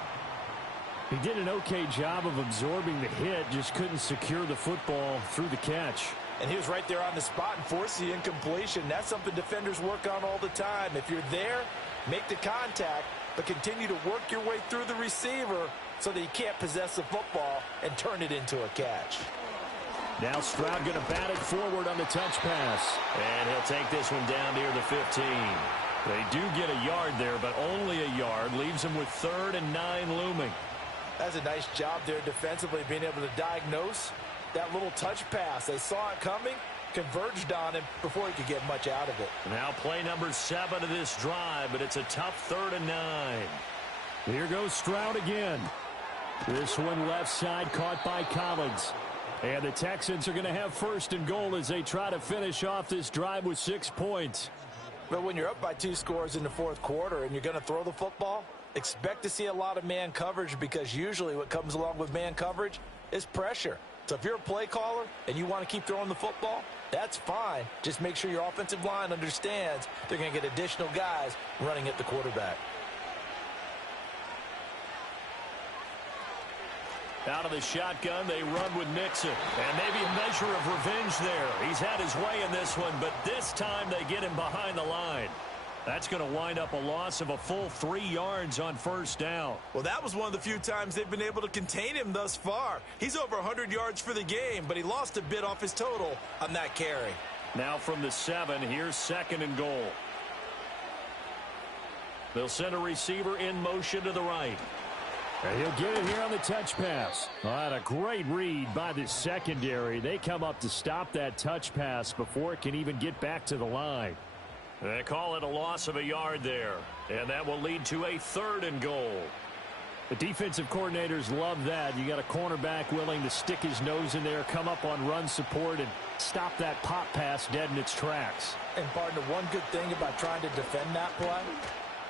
He did an okay job of absorbing the hit, just couldn't secure the football through the catch. And he was right there on the spot and forced the incompletion. That's something defenders work on all the time. If you're there, make the contact, but continue to work your way through the receiver so that he can't possess the football and turn it into a catch. Now Stroud going to bat it forward on the touch pass. And he'll take this one down near the 15. They do get a yard there, but only a yard. Leaves them with 3rd and 9 looming. That's a nice job there defensively, being able to diagnose that little touch pass. They saw it coming, converged on him before he could get much out of it. Now play number 7 of this drive, but it's a tough 3rd and 9. Here goes Stroud again. This one left side caught by Collins. And the Texans are going to have 1st and goal as they try to finish off this drive with 6 points. But when you're up by 2 scores in the fourth quarter and you're going to throw the football, expect to see a lot of man coverage, because usually what comes along with man coverage is pressure. So if you're a play caller and you want to keep throwing the football, that's fine. Just make sure your offensive line understands they're going to get additional guys running at the quarterback. Out of the shotgun, they run with Mixon. And maybe a measure of revenge there. He's had his way in this one, but this time they get him behind the line. That's going to wind up a loss of a full 3 yards on 1st down. Well, that was one of the few times they've been able to contain him thus far. He's over 100 yards for the game, but he lost a bit off his total on that carry. Now from the 7, here's 2nd and goal. They'll send a receiver in motion to the right. And he'll get it here on the touch pass. What a great read by the secondary. They come up to stop that touch pass before it can even get back to the line. They call it a loss of a yard there. And that will lead to a 3rd and goal. The defensive coordinators love that. You got a cornerback willing to stick his nose in there, come up on run support, and stop that pop pass dead in its tracks. And, partner, one good thing about trying to defend that play,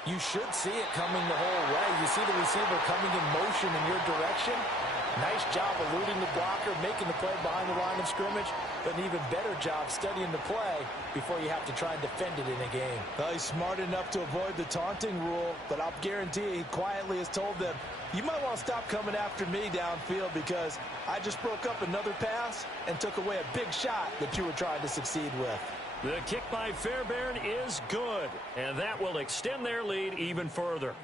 you should see it coming the whole way. You see the receiver coming in motion in your direction. Nice job eluding the blocker, making the play behind the line of scrimmage, but an even better job studying the play before you have to try and defend it in a game. Well, he's smart enough to avoid the taunting rule, but I'll guarantee you he quietly has told them, you might want to stop coming after me downfield because I just broke up another pass and took away a big shot that you were trying to succeed with. The kick by Fairbairn is good, and that will extend their lead even further.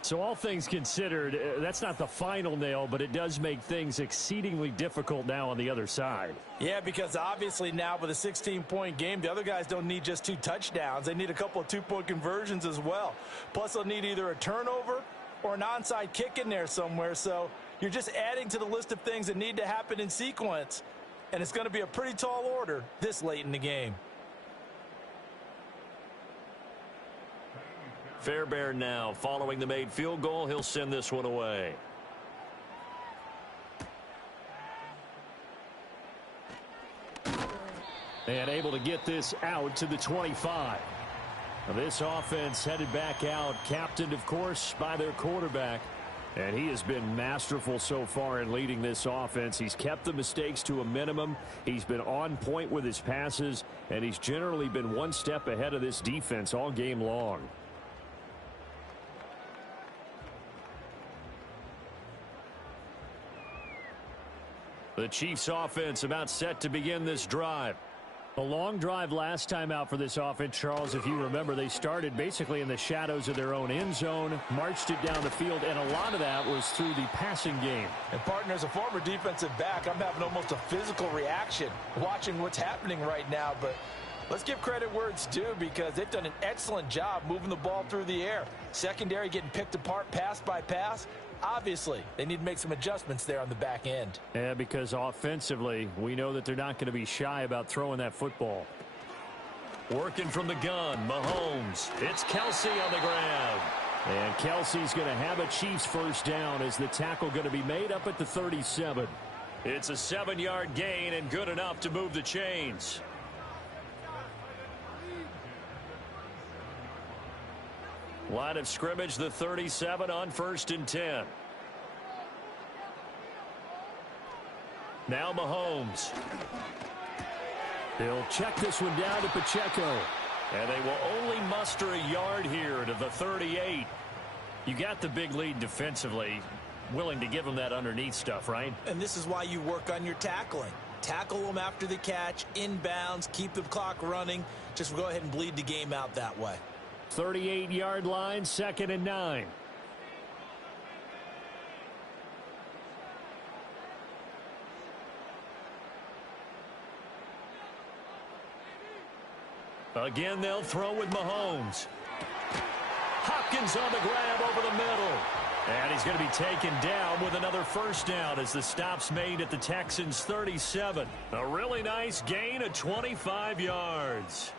So all things considered, that's not the final nail, but it does make things exceedingly difficult now on the other side. Yeah, because obviously now with a 16-point game, the other guys don't need just 2 touchdowns. They need a couple of 2-point conversions as well. Plus, they'll need either a turnover or an onside kick in there somewhere. So you're just adding to the list of things that need to happen in sequence. And it's going to be a pretty tall order this late in the game. Fairbairn now following the made field goal. He'll send this one away. And able to get this out to the 25. This offense headed back out, captained, of course, by their quarterback. And he has been masterful so far in leading this offense. He's kept the mistakes to a minimum. He's been on point with his passes, and he's generally been one step ahead of this defense all game long. The Chiefs offense about set to begin this drive. A long drive last time out for this offense, Charles. If you remember, they started basically in the shadows of their own end zone, marched it down the field, and a lot of that was through the passing game. And, partner, as a former defensive back, I'm having almost a physical reaction watching what's happening right now. But let's give credit where it's due because they've done an excellent job moving the ball through the air. Secondary getting picked apart pass by pass. Obviously, they need to make some adjustments there on the back end. Yeah, because offensively, we know that they're not going to be shy about throwing that football. Working from the gun, Mahomes. It's Kelsey on the grab. And Kelsey's going to have a Chiefs first down as the tackle going to be made up at the 37. It's a 7-yard gain and good enough to move the chains. Line of scrimmage, the 37 on 1st and 10. Now Mahomes. They'll check this one down to Pacheco. And they will only muster a yard here to the 38. You got the big lead defensively. Willing to give them that underneath stuff, right? And this is why you work on your tackling. Tackle them after the catch, inbounds, keep the clock running. Just go ahead and bleed the game out that way. 38-yard line, 2nd and 9. Again, they'll throw with Mahomes. Hopkins on the grab over the middle. And he's going to be taken down with another first down as the stop's made at the Texans' 37. A really nice gain of 25 yards.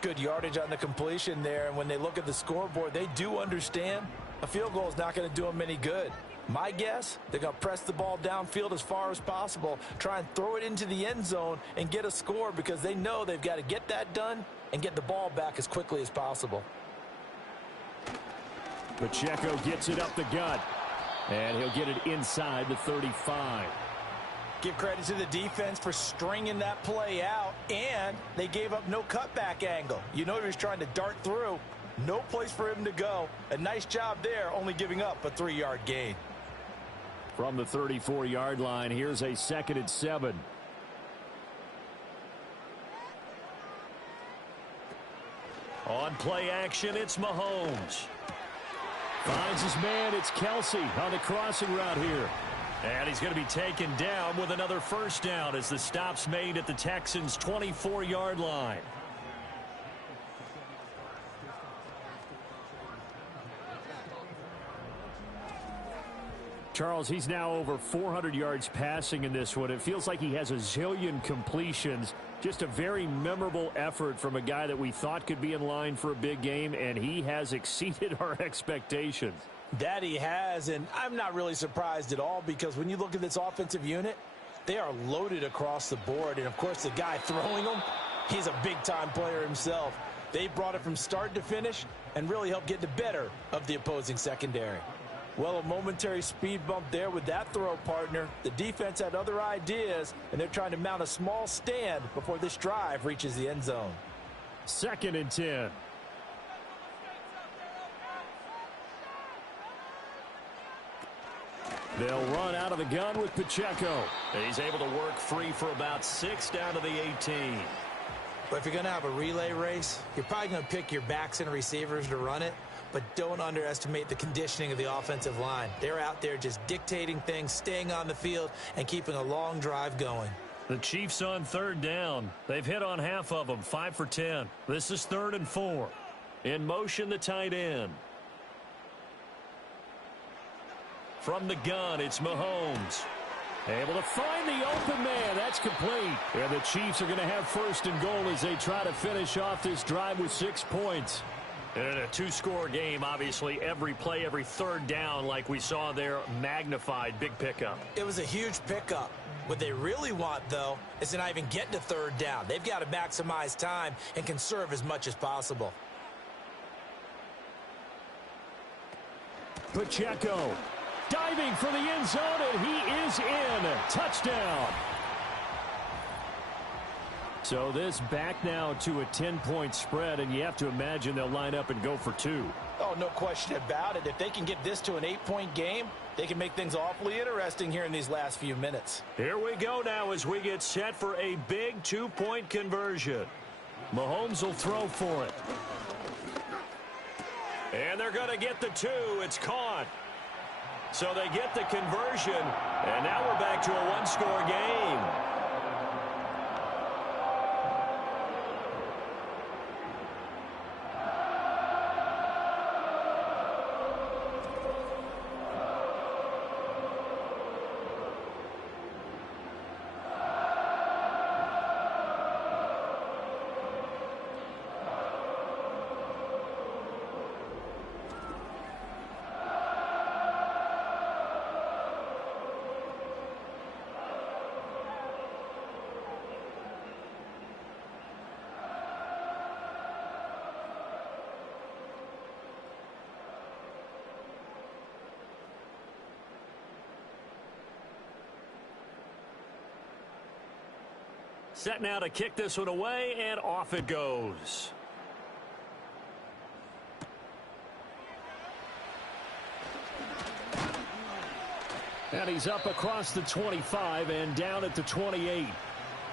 Good yardage on the completion there, and when they look at the scoreboard, they do understand a field goal is not going to do them any good. My guess, they're going to press the ball downfield as far as possible, try and throw it into the end zone and get a score because they know they've got to get that done and get the ball back as quickly as possible. Pacheco gets it up the gut, and he'll get it inside the 35. Give credit to the defense for stringing that play out, and they gave up no cutback angle. You know he was trying to dart through. No place for him to go. A nice job there, only giving up a 3-yard gain. From the 34-yard line, here's a 2nd and 7. On play action, it's Mahomes. Finds his man, it's Kelsey on the crossing route here. And he's going to be taken down with another first down as the stop's made at the Texans' 24-yard line. Charles, he's now over 400 yards passing in this one. It feels like he has a zillion completions. Just a very memorable effort from a guy that we thought could be in line for a big game, and he has exceeded our expectations. That he has, and I'm not really surprised at all because when you look at this offensive unit, they are loaded across the board. And, of course, the guy throwing them, he's a big-time player himself. They brought it from start to finish and really helped get the better of the opposing secondary. Well, a momentary speed bump there with that throw, partner. The defense had other ideas, and they're trying to mount a small stand before this drive reaches the end zone. 2nd and 10. They'll run out of the gun with Pacheco. He's able to work free for about 6 down to the 18. But if you're going to have a relay race, you're probably going to pick your backs and receivers to run it. but don't underestimate the conditioning of the offensive line. They're out there just dictating things, staying on the field, and keeping a long drive going. The Chiefs on third down. They've hit on half of them, 5 for 10. This is 3rd and 4. In motion, the tight end. From the gun, it's Mahomes. Able to find the open man. That's complete. And the Chiefs are going to have 1st and goal as they try to finish off this drive with 6 points. And in a 2-score game, obviously, every play, every 3rd down, like we saw there, magnified, big pickup. It was a huge pickup. What they really want, though, is to not even get to 3rd down. They've got to maximize time and conserve as much as possible. Pacheco diving for the end zone, and he is in. Touchdown. So this back now to a 10-point spread, and you have to imagine they'll line up and go for 2. Oh, no question about it. If they can get this to an 8-point game, they can make things awfully interesting here in these last few minutes. Here we go now as we get set for a big 2-point conversion. Mahomes will throw for it. And they're going to get the 2. It's caught. So they get the conversion, and now we're back to a 1-score game. Set now to kick this one away, and off it goes. And he's up across the 25 and down at the 28.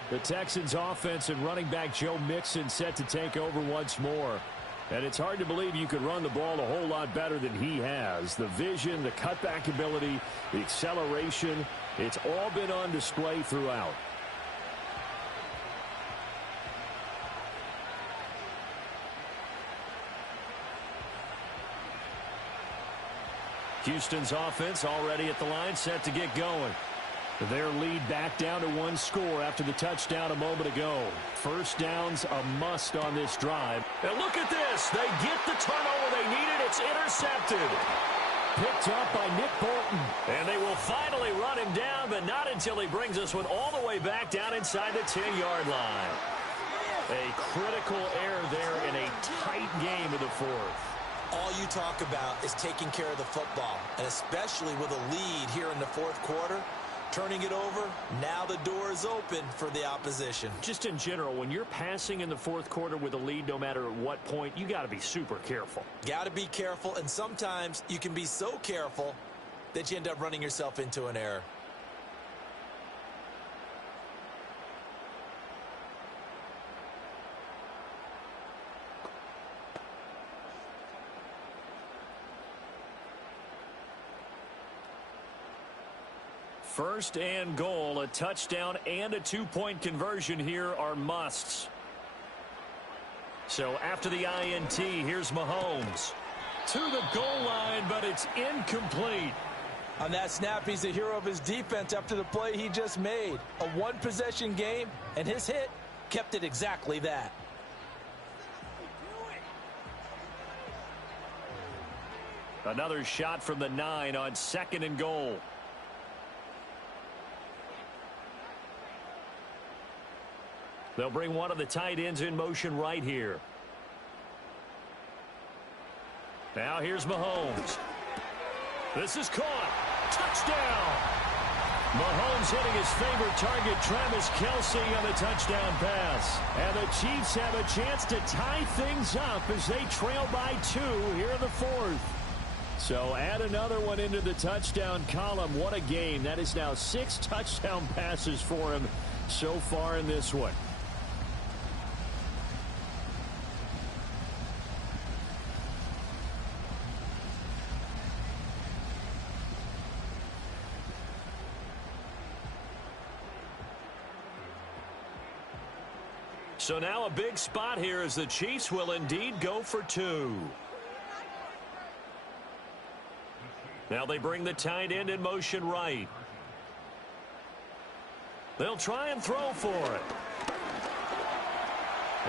The Texans offense and running back Joe Mixon set to take over once more. And it's hard to believe you could run the ball a whole lot better than he has. The vision, the cutback ability, the acceleration, it's all been on display throughout. Houston's offense already at the line, set to get going. Their lead back down to 1 score after the touchdown a moment ago. 1st down's a must on this drive. And look at this. They get the turnover they needed. It's intercepted. Picked up by Nick Bolton. And they will finally run him down, but not until he brings this one all the way back down inside the 10-yard line. A critical error there in a tight game in the 4th. All you talk about is taking care of the football, and especially with a lead here in the 4th quarter, turning it over, now the door is open for the opposition. Just in general, when you're passing in the 4th quarter with a lead, no matter at what point, you got to be super careful. Got to be careful, and sometimes you can be so careful that you end up running yourself into an error. First and goal, a touchdown and a 2-point conversion here are musts. So after the INT, here's Mahomes. To the goal line, but it's incomplete. On that snap, he's a hero of his defense after the play he just made. A 1-possession game, and his hit kept it exactly that. Another shot from the 9 on 2nd and goal. They'll bring one of the tight ends in motion right here. Now here's Mahomes. This is caught. Touchdown! Mahomes hitting his favorite target, Travis Kelce, on the touchdown pass. And the Chiefs have a chance to tie things up as they trail by 2 here in the 4th. So add another one into the touchdown column. What a game. That is now 6 touchdown passes for him so far in this one. So now a big spot here as the Chiefs will indeed go for 2. Now they bring the tight end in motion right. They'll try and throw for it.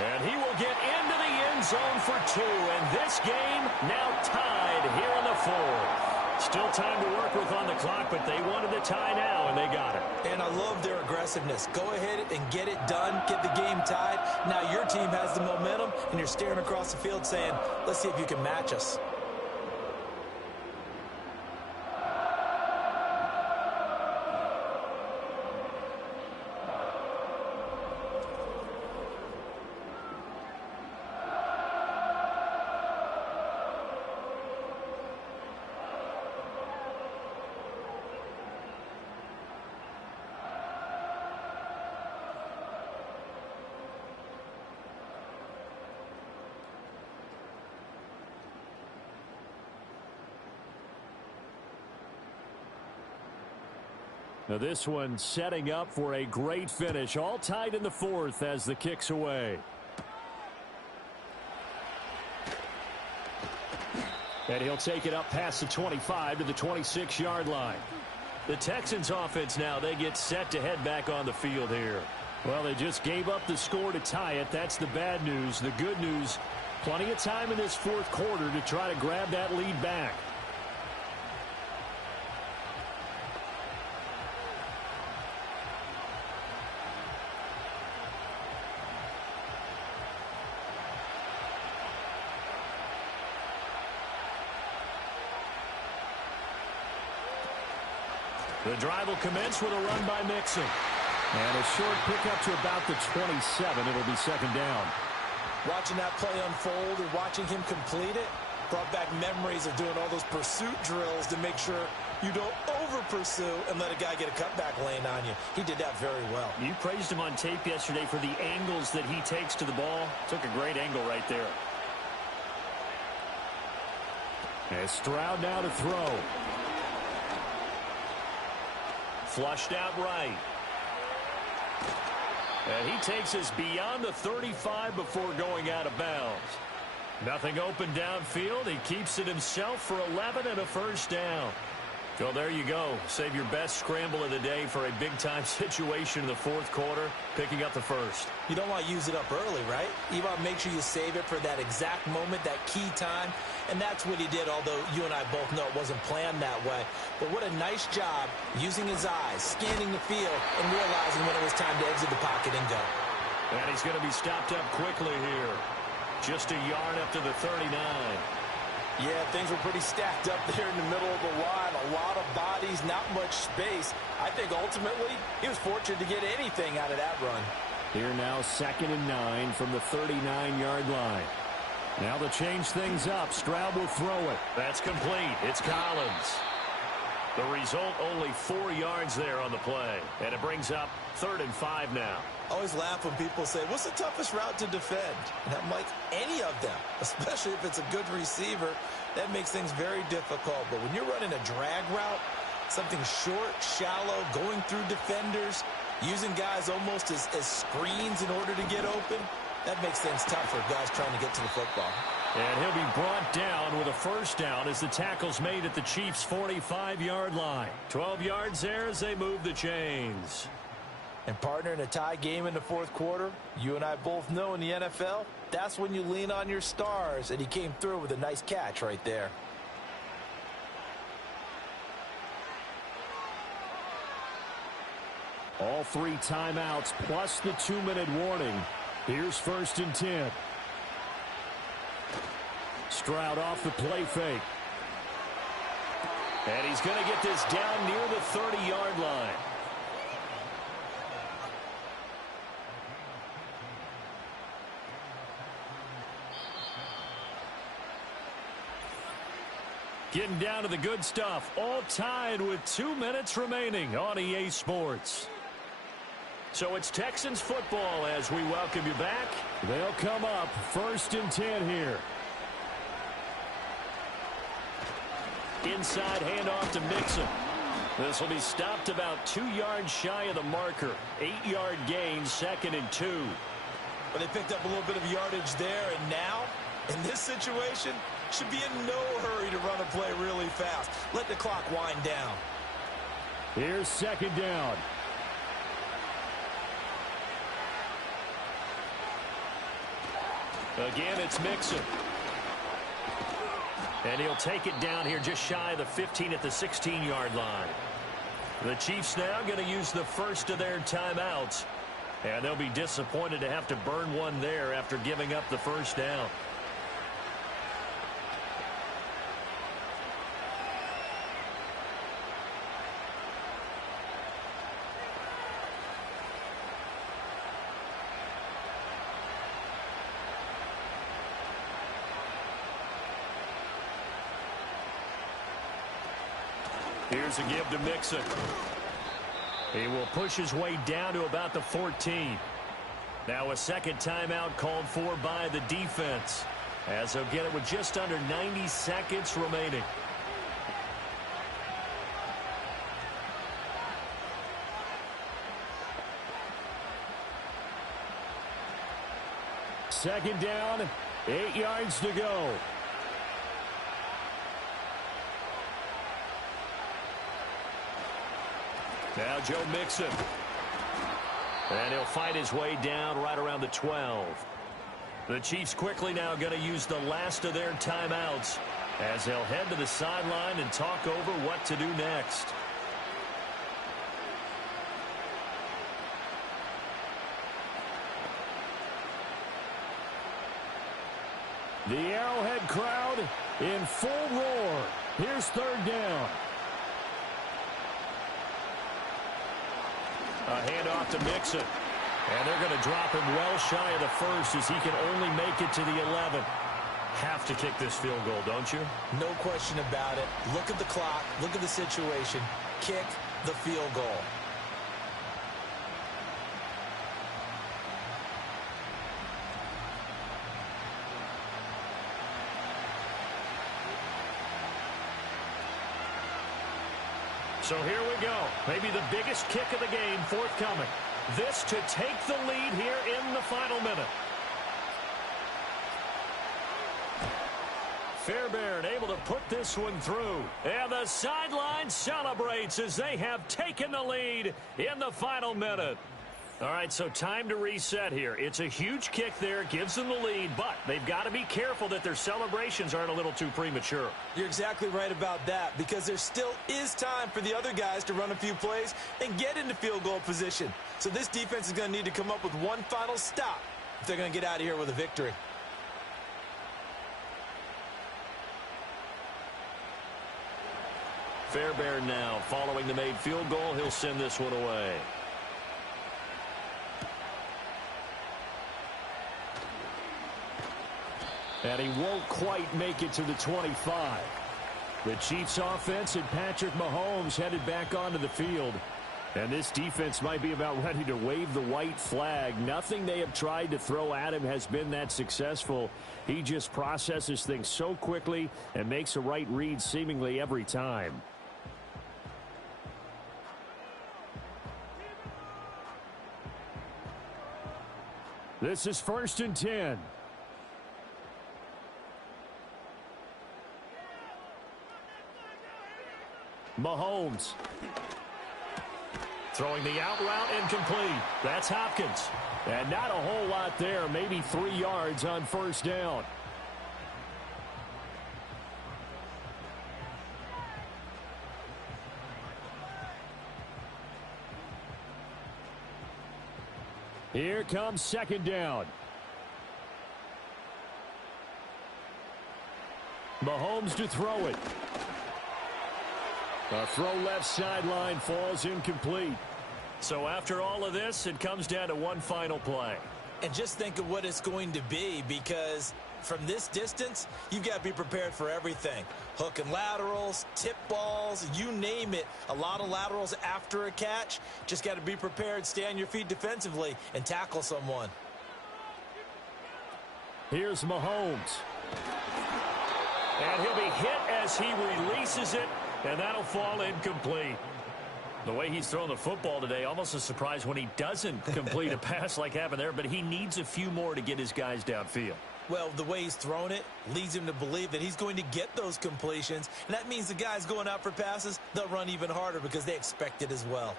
And he will get into the end zone for 2. And this game now tied here in the 4th. Still time to work with on the clock, but they wanted the tie now, and they got it. And I love their aggressiveness. Go ahead and get it done. Get the game tied. Now your team has the momentum, and you're staring across the field saying, let's see if you can match us. Now this one setting up for a great finish. All tied in the 4th as the kick's away. And he'll take it up past the 25 to the 26-yard line. The Texans offense now, they get set to head back on the field here. Well, they just gave up the score to tie it. That's the bad news. The good news, plenty of time in this 4th quarter to try to grab that lead back. The drive will commence with a run by Mixon. And a short pickup to about the 27. It'll be second down. Watching that play unfold and watching him complete it brought back memories of doing all those pursuit drills to make sure you don't over-pursue and let a guy get a cutback lane on you. He did that very well. You praised him on tape yesterday for the angles that he takes to the ball. Took a great angle right there. And Stroud now to throw. Flushed out right. And he takes us beyond the 35 before going out of bounds. Nothing open downfield. He keeps it himself for 11 and a first down. Well, there you go. Save your best scramble of the day for a big-time situation in the 4th quarter, picking up the first. You don't want to use it up early, right? You want to make sure you save it for that exact moment, that key time. And that's what he did, although you and I both know it wasn't planned that way. But what a nice job using his eyes, scanning the field, and realizing when it was time to exit the pocket and go. And he's going to be stopped up quickly here. Just a yard up to the 39. Yeah, things were pretty stacked up there in the middle of the line. A lot of bodies, not much space. I think ultimately he was fortunate to get anything out of that run. Here now 2nd and 9 from the 39-yard line. Now to change things up, Stroud will throw it. That's complete. It's Collins. The result, only 4 yards there on the play. And it brings up 3rd and 5 now. I always laugh when people say, what's the toughest route to defend? And I'm like, any of them, especially if it's a good receiver. That makes things very difficult. But when you're running a drag route, something short, shallow, going through defenders, using guys almost as screens in order to get open, that makes things tough for guys trying to get to the football. And he'll be brought down with a first down as the tackle's made at the Chiefs' 45-yard line. 12 yards there as they move the chains. And partner, in a tie game in the 4th quarter, you and I both know in the NFL, that's when you lean on your stars, and he came through with a nice catch right there. All 3 timeouts plus the 2-minute warning. Here's 1st and 10. Stroud off the play fake. And he's going to get this down near the 30-yard line. Getting down to the good stuff. All tied with 2 minutes remaining on EA Sports. So it's Texans football as we welcome you back. They'll come up 1st and 10 here. Inside handoff to Mixon. This will be stopped about 2 yards shy of the marker. 8-yard gain, 2nd and 2. But they picked up a little bit of yardage there, and now, in this situation, should be in no hurry to run a play really fast. Let the clock wind down. Here's second down. Again, it's Mixon. And he'll take it down here just shy of the 15 at the 16-yard line. The Chiefs now going to use the first of their timeouts. And they'll be disappointed to have to burn one there after giving up the first down. Here's a give to Mixon. He will push his way down to about the 14. Now a second timeout called for by the defense, as they'll get it with just under 90 seconds remaining. Second down, 8 yards to go. Now Joe Mixon. And he'll fight his way down right around the 12. The Chiefs quickly now going to use the last of their timeouts as they'll head to the sideline and talk over what to do next. The Arrowhead crowd in full roar. Here's third down. A handoff to Mixon. And they're going to drop him well shy of the first as he can only make it to the 11. Have to kick this field goal, don't you? No question about it. Look at the clock. Look at the situation. Kick the field goal. So here we go. Maybe the biggest kick of the game forthcoming. This to take the lead here in the final minute. Fairbairn able to put this one through. And the sideline celebrates as they have taken the lead in the final minute. All right, so time to reset here. It's a huge kick there. It gives them the lead, but they've got to be careful that their celebrations aren't a little too premature. You're exactly right about that, because there still is time for the other guys to run a few plays and get into field goal position. So this defense is going to need to come up with one final stop if they're going to get out of here with a victory. Fairbairn now following the made field goal. He'll send this one away. And he won't quite make it to the 25. The Chiefs offense and Patrick Mahomes headed back onto the field. And this defense might be about ready to wave the white flag. Nothing they have tried to throw at him has been that successful. He just processes things so quickly and makes a right read seemingly every time. This is 1st and 10. Mahomes. Throwing the out route incomplete. That's Hopkins. And not a whole lot there. Maybe 3 yards on first down. Here comes second down. Mahomes to throw it. A throw left sideline falls incomplete. So after all of this, it comes down to one final play. And just think of what it's going to be, because from this distance, you've got to be prepared for everything. Hook and laterals, tip balls, you name it. A lot of laterals after a catch. Just got to be prepared, stay on your feet defensively, and tackle someone. Here's Mahomes. And he'll be hit as he releases it, and that'll fall incomplete. The way he's throwing the football today, almost a surprise when he doesn't complete a pass like happened there, but he needs a few more to get his guys downfield. Well, the way he's thrown it leads him to believe that he's going to get those completions, and that means the guys going out for passes, they'll run even harder because they expect it as well.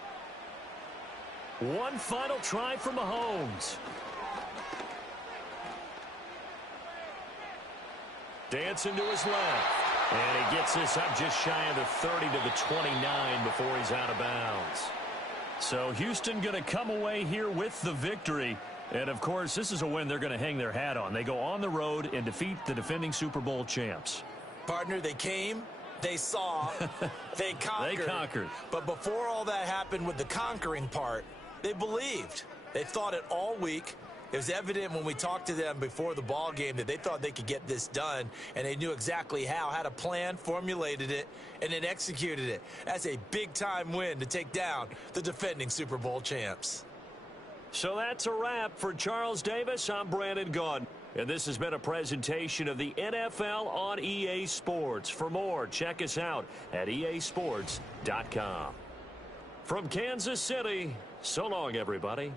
One final try for Mahomes. Dancing to his left. And he gets this up just shy of the 30 to the 29 before he's out of bounds. So Houston going to come away here with the victory. And, of course, this is a win they're going to hang their hat on. They go on the road and defeat the defending Super Bowl champs. Partner, they came, they saw, they conquered. They conquered. But before all that happened with the conquering part, they believed. They thought it all week. It was evident when we talked to them before the ball game that they thought they could get this done, and they knew exactly how, had a plan, formulated it, and then executed it. That's a big-time win to take down the defending Super Bowl champs. So that's a wrap for Charles Davis. I'm Brandon Gaudin, and this has been a presentation of the NFL on EA Sports. For more, check us out at easports.com. From Kansas City, so long, everybody.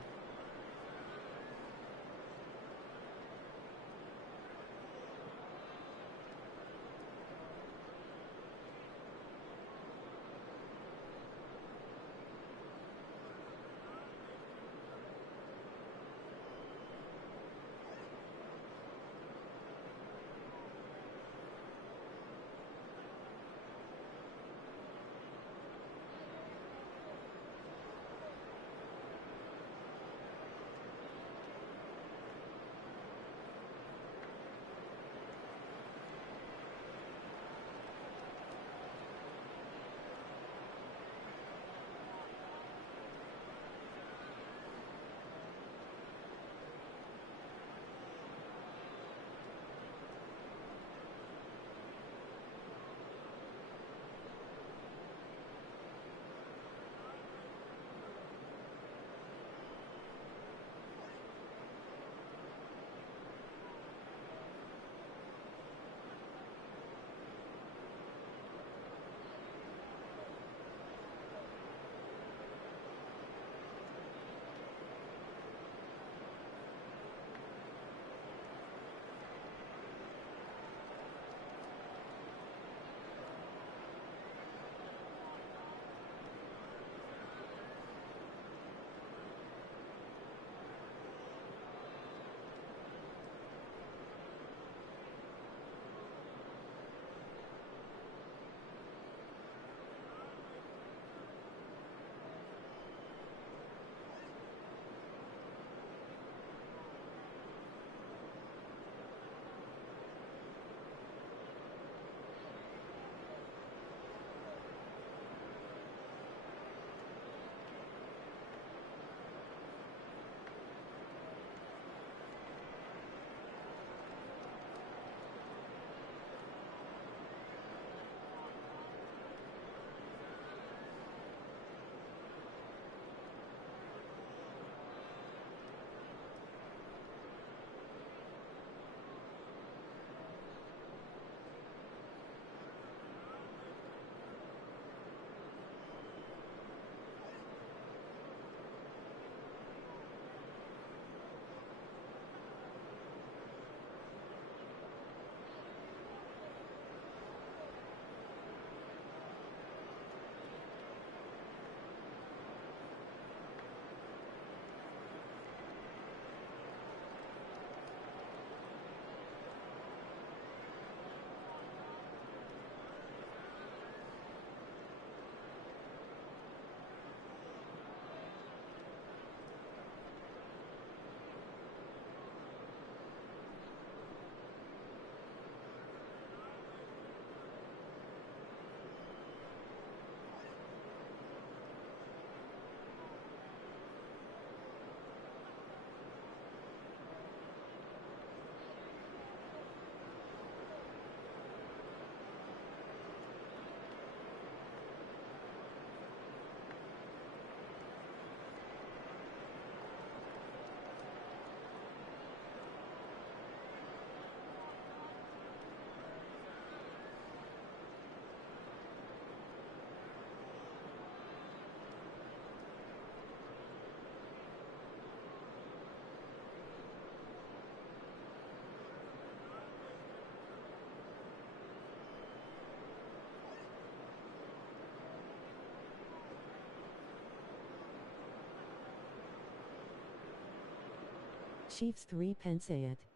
Chiefs 3 Pensayet.